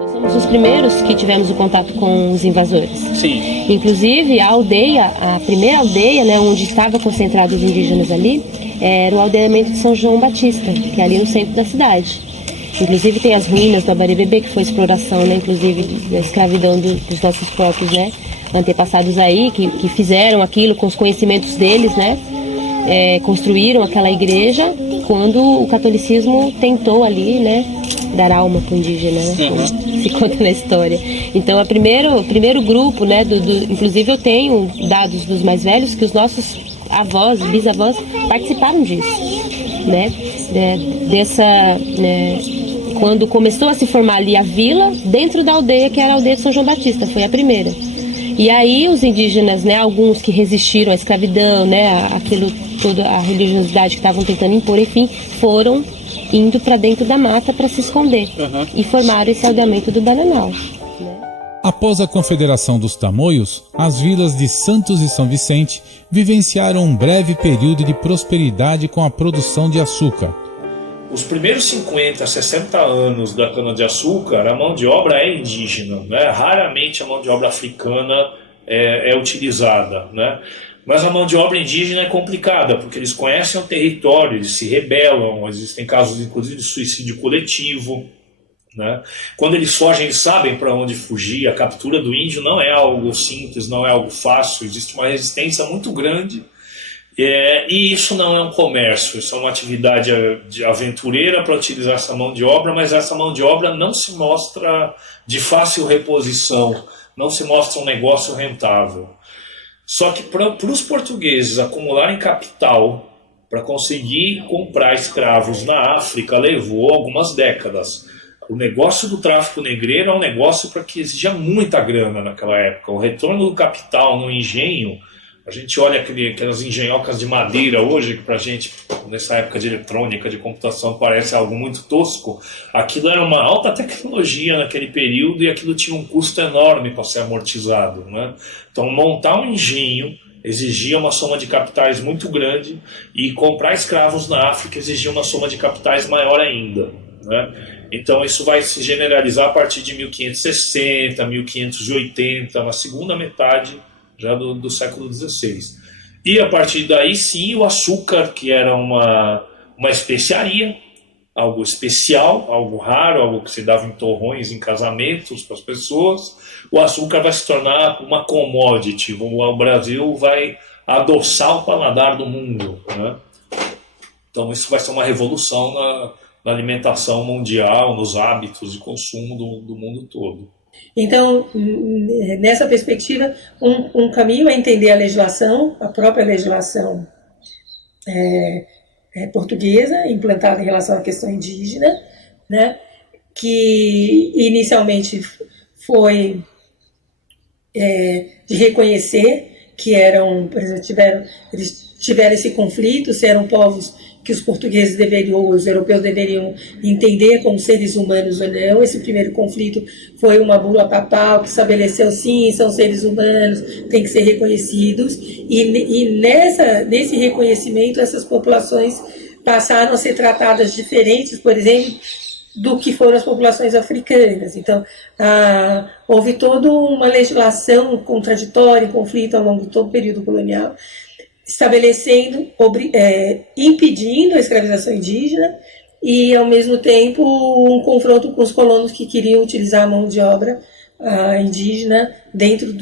Nós somos os primeiros que tivemos o contato com os invasores. Sim. Inclusive a primeira aldeia, né, onde estavam concentrados os indígenas ali, era o aldeamento de São João Batista, que é ali no centro da cidade. Inclusive tem as ruínas do Abarebebê, que foi exploração, né, inclusive da escravidão dos nossos próprios, né, antepassados aí, que fizeram aquilo com os conhecimentos deles, né, construíram aquela igreja quando o catolicismo tentou ali, né, dar alma para o indígena, né, como se conta na história. Então, o primeiro grupo, né, inclusive eu tenho dados dos mais velhos que os nossos avós, bisavós participaram disso, né, quando começou a se formar ali a vila, dentro da aldeia, que era a aldeia de São João Batista, foi a primeira. E aí os indígenas, né, alguns que resistiram à escravidão, né, toda a religiosidade que estavam tentando impor, enfim, foram indo para dentro da mata para se esconder e formaram esse aldeamento do Bananal. Após a Confederação dos Tamoios, as vilas de Santos e São Vicente vivenciaram um breve período de prosperidade com a produção de açúcar. Os primeiros 50, 60 anos da cana-de-açúcar, a mão de obra é indígena, né? Raramente a mão de obra africana é utilizada, né? Mas a mão de obra indígena é complicada, porque eles conhecem o território, eles se rebelam, existem casos inclusive de suicídio coletivo, né? Quando eles fogem, eles sabem para onde fugir. A captura do índio não é algo simples, não é algo fácil, existe uma resistência muito grande. E isso não é um comércio, isso é uma atividade de aventureira para utilizar essa mão de obra, mas essa mão de obra não se mostra de fácil reposição, não se mostra um negócio rentável. Só que para os portugueses acumularem capital para conseguir comprar escravos na África levou algumas décadas. O negócio do tráfico negreiro é um negócio para que exigia muita grana naquela época. O retorno do capital no engenho, a gente olha aquelas engenhocas de madeira hoje, que para a gente, nessa época de eletrônica, de computação, parece algo muito tosco. Aquilo era uma alta tecnologia naquele período e aquilo tinha um custo enorme para ser amortizado, né? Então, montar um engenho exigia uma soma de capitais muito grande e comprar escravos na África exigia uma soma de capitais maior ainda, né? Então, isso vai se generalizar a partir de 1560, 1580, na segunda metade já do século XVI. E a partir daí sim o açúcar, que era uma especiaria, algo especial, algo raro, algo que se dava em torrões, em casamentos para as pessoas, o açúcar vai se tornar uma commodity. O Brasil vai adoçar o paladar do mundo, né? Então isso vai ser uma revolução na alimentação mundial, nos hábitos de consumo do mundo todo. Então, nessa perspectiva, um caminho é entender a legislação, a própria legislação portuguesa, implantada em relação à questão indígena, né, que inicialmente foi de reconhecer que eram, por exemplo, eles tiveram esse conflito, se eram povos que os portugueses deveriam, os europeus deveriam entender como seres humanos ou não. Esse primeiro conflito foi uma bula papal que estabeleceu, sim, são seres humanos, têm que ser reconhecidos, e nesse reconhecimento essas populações passaram a ser tratadas diferentes, por exemplo, do que foram as populações africanas. Então, houve toda uma legislação contraditória, em conflito ao longo de todo o período colonial, estabelecendo, impedindo a escravização indígena e, ao mesmo tempo, um confronto com os colonos que queriam utilizar a mão de obra indígena dentro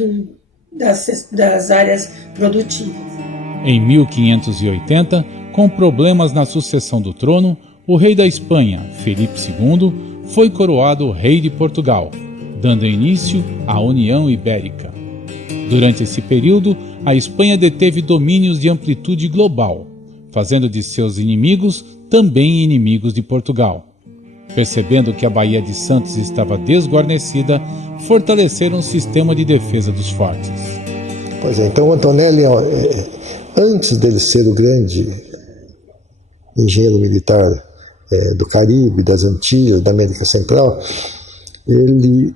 das áreas produtivas. Em 1580, com problemas na sucessão do trono, o rei da Espanha, Felipe II, foi coroado rei de Portugal, dando início à União Ibérica. Durante esse período, a Espanha deteve domínios de amplitude global, fazendo de seus inimigos também inimigos de Portugal. Percebendo que a Baía de Santos estava desguarnecida, fortaleceram um sistema de defesa dos fortes. Pois é, então Antonelli, antes dele ser o grande engenheiro militar do Caribe, das Antilhas, da América Central, ele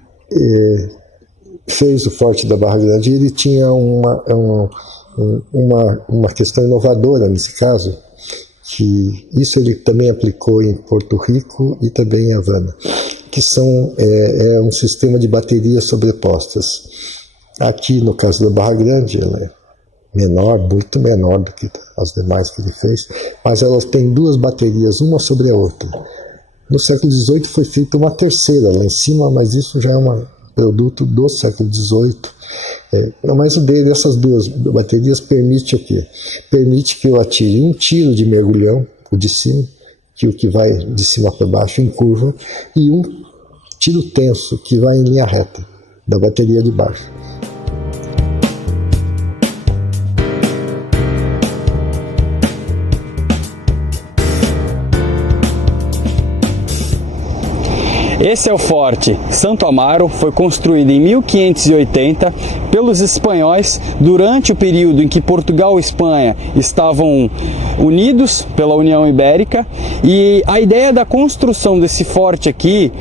fez o Forte da Barra Grande e ele tinha uma questão inovadora nesse caso, que isso ele também aplicou em Porto Rico e também em Havana, que são um sistema de baterias sobrepostas. Aqui, no caso da Barra Grande, ela é menor, muito menor do que as demais que ele fez, mas elas têm duas baterias, uma sobre a outra. No século XVIII foi feita uma terceira lá em cima, mas isso já é um produto do século XVIII. Mas o dele, essas duas baterias, permite o quê? Permite que eu atire um tiro de mergulhão, o de cima, que o que vai de cima para baixo em curva, e um tiro tenso, que vai em linha reta, da bateria de baixo. Esse é o Forte Santo Amaro, foi construído em 1580 pelos espanhóis durante o período em que Portugal e Espanha estavam unidos pela União Ibérica, e a ideia da construção desse forte aqui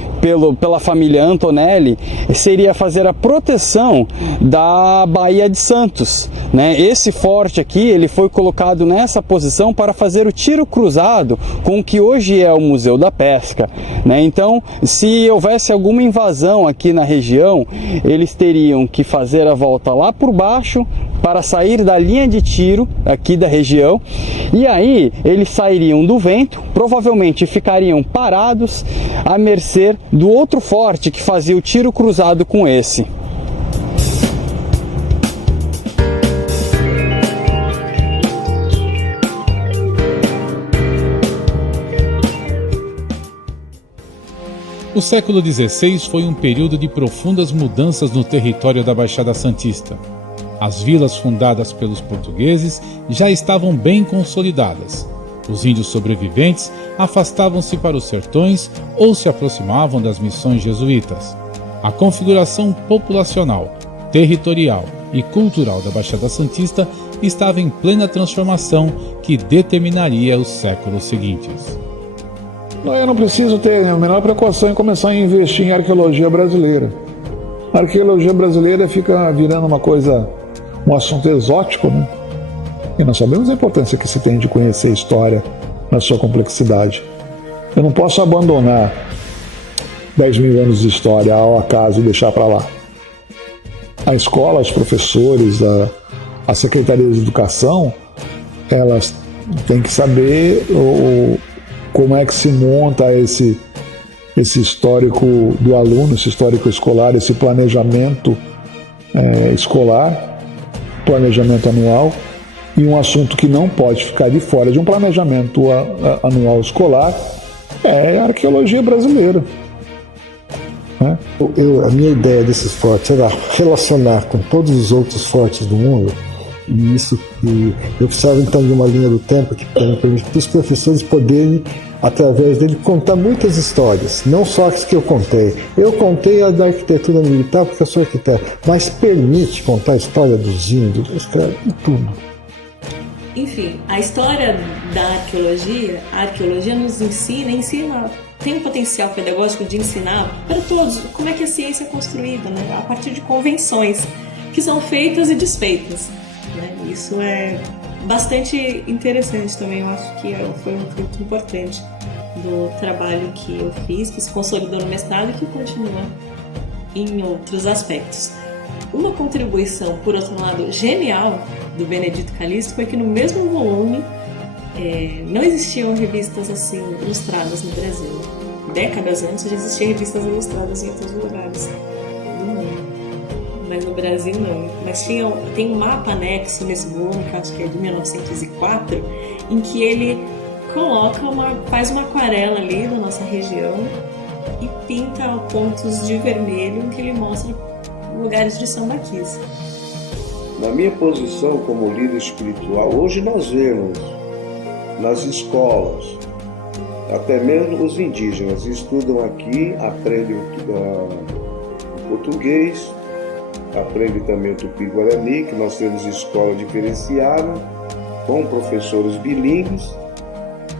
pela família Antonelli seria fazer a proteção da Baía de Santos, né? Esse forte aqui ele foi colocado nessa posição para fazer o tiro cruzado com o que hoje é o Museu da Pesca, né? Então, se houvesse alguma invasão aqui na região, eles teriam que fazer a volta lá por baixo para sair da linha de tiro aqui da região, e aí eles sairiam do vento, provavelmente ficariam parados à mercê do outro forte que fazia o tiro cruzado com esse. O século XVI foi um período de profundas mudanças no território da Baixada Santista. As vilas fundadas pelos portugueses já estavam bem consolidadas. Os índios sobreviventes afastavam-se para os sertões ou se aproximavam das missões jesuítas. A configuração populacional, territorial e cultural da Baixada Santista estava em plena transformação que determinaria os séculos seguintes. Eu não preciso ter a menor preocupação em começar a investir em arqueologia brasileira. A arqueologia brasileira fica virando um assunto exótico, né? E nós sabemos a importância que se tem de conhecer a história na sua complexidade. Eu não posso abandonar 10 mil anos de história ao acaso e deixar para lá. A escola, os professores, a Secretaria de Educação, elas têm que saber como é que se monta esse histórico do aluno, esse histórico escolar, esse planejamento escolar, planejamento anual, e um assunto que não pode ficar de fora de um planejamento anual escolar é a arqueologia brasileira. Né? A minha ideia desses fortes era relacionar com todos os outros fortes do mundo, e eu precisava então de uma linha do tempo que permite para os professores poderem, através dele, contar muitas histórias, não só as que eu contei. Eu contei a da arquitetura militar porque eu sou arquiteto, mas permite contar a história dos índios, dos caras, e tudo. Enfim, a história da arqueologia, a arqueologia nos ensina, tem um potencial pedagógico de ensinar para todos como é que a ciência é construída, né? A partir de convenções que são feitas e desfeitas, né? Isso é bastante interessante também, eu acho que foi um fruto importante do trabalho que eu fiz, que se consolidou no mestrado e que continua em outros aspectos. Uma contribuição, por outro lado, genial do Benedito Calixto foi que no mesmo volume não existiam revistas assim ilustradas no Brasil. Décadas antes já existiam revistas ilustradas em outros lugares do mundo, mas no Brasil não. Mas tem um mapa anexo nesse volume, que acho que é de 1904, em que ele faz uma aquarela ali da nossa região e pinta pontos de vermelho em que ele mostra lugares de sambaquis. Na minha posição como líder espiritual, hoje nós vemos nas escolas, até mesmo os indígenas estudam aqui, aprendem o português, aprendem também o tupi-guarani, que nós temos escola diferenciada, com professores bilíngues,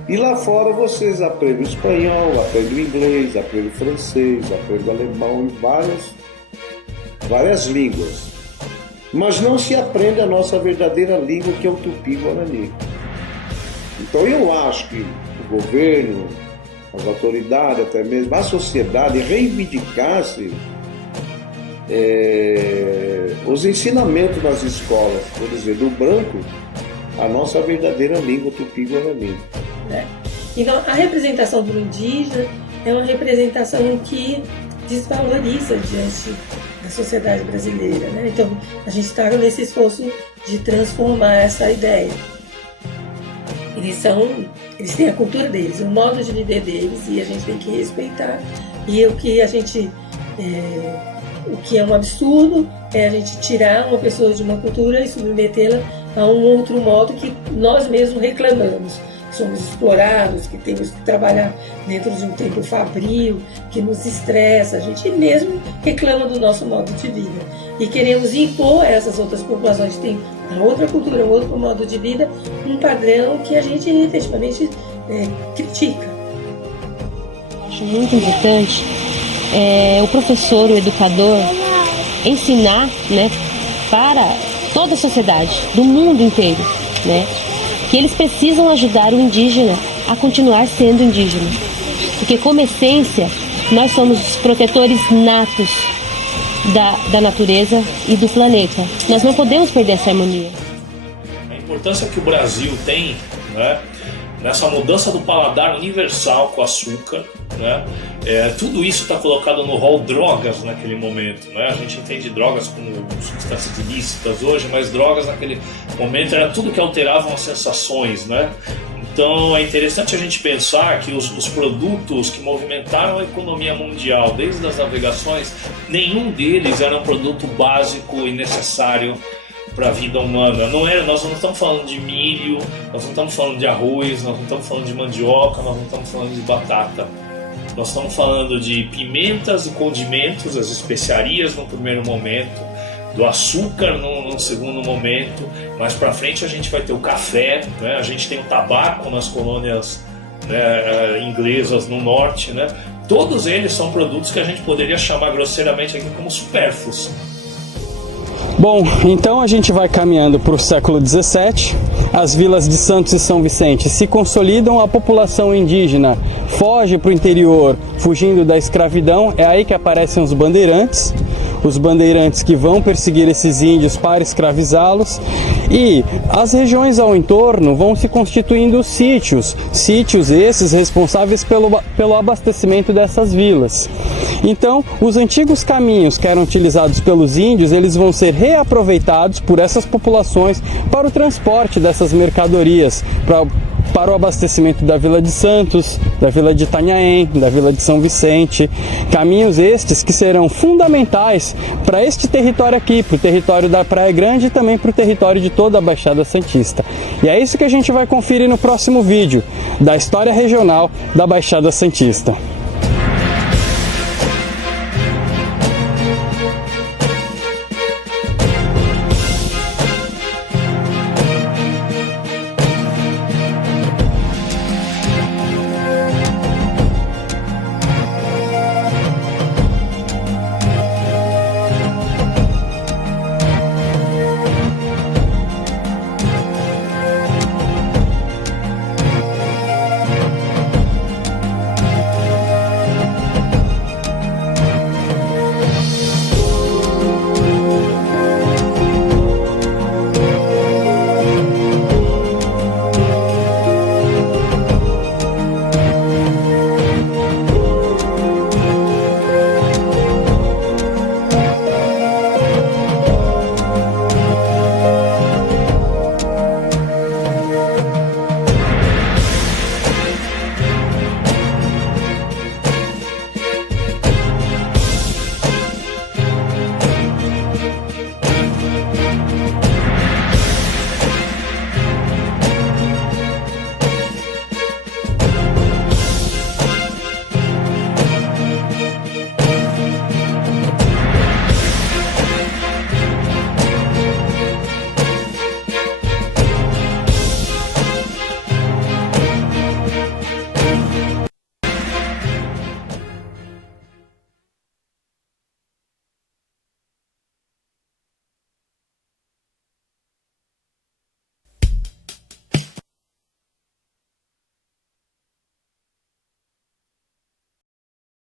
e lá fora vocês aprendem o espanhol, aprendem o inglês, aprendem o francês, aprendem o alemão e várias línguas. Mas não se aprende a nossa verdadeira língua, que é o tupi-guarani. Então eu acho que o governo, as autoridades, até mesmo a sociedade reivindicasse os ensinamentos nas escolas, por dizer, do branco, a nossa verdadeira língua tupi-guarani. Então, a representação do indígena é uma representação que desvaloriza diante da sociedade brasileira, né? Então, a gente está nesse esforço de transformar essa ideia. Eles têm a cultura deles, o modo de viver deles, e a gente tem que respeitar. E o que é um absurdo é a gente tirar uma pessoa de uma cultura e submetê-la a um outro modo que nós mesmos reclamamos. Somos explorados, que temos que trabalhar dentro de um tempo fabril, que nos estressa. A gente mesmo reclama do nosso modo de vida. E queremos impor a essas outras populações que têm uma outra cultura, um outro modo de vida, um padrão que a gente efetivamente critica. Acho muito importante o professor, o educador, ensinar, né, para toda a sociedade, do mundo inteiro, né, que eles precisam ajudar o indígena a continuar sendo indígena. Porque, como essência, nós somos os protetores natos da natureza e do planeta. Nós não podemos perder essa harmonia. A importância que o Brasil tem, né, nessa mudança do paladar universal com açúcar, né, tudo isso está colocado no rol drogas naquele momento, né? A gente entende drogas como substâncias ilícitas hoje, mas drogas naquele momento era tudo que alteravam as sensações, né? Então é interessante a gente pensar que os produtos que movimentaram a economia mundial desde as navegações, nenhum deles era um produto básico e necessário para a vida humana. Nós não estamos falando de milho, nós não estamos falando de arroz, nós não estamos falando de mandioca, nós não estamos falando de batata. Nós estamos falando de pimentas e condimentos, as especiarias no primeiro momento, do açúcar no segundo momento. Mais para frente a gente vai ter o café, né? A gente tem o tabaco nas colônias, né, inglesas no norte, né? Todos eles são produtos que a gente poderia chamar grosseiramente aqui como supérfluos. Bom, então a gente vai caminhando para o século XVII, as vilas de Santos e São Vicente se consolidam, a população indígena foge para o interior, fugindo da escravidão, é aí que aparecem os bandeirantes que vão perseguir esses índios para escravizá-los, e as regiões ao entorno vão se constituindo sítios esses responsáveis pelo abastecimento dessas vilas. Então, os antigos caminhos que eram utilizados pelos índios, eles vão ser reaproveitados por essas populações para o transporte dessas mercadorias, para o abastecimento da Vila de Santos, da Vila de Itanhaém, da Vila de São Vicente. Caminhos estes que serão fundamentais para este território aqui, para o território da Praia Grande e também para o território de toda a Baixada Santista. E é isso que a gente vai conferir no próximo vídeo da história regional da Baixada Santista.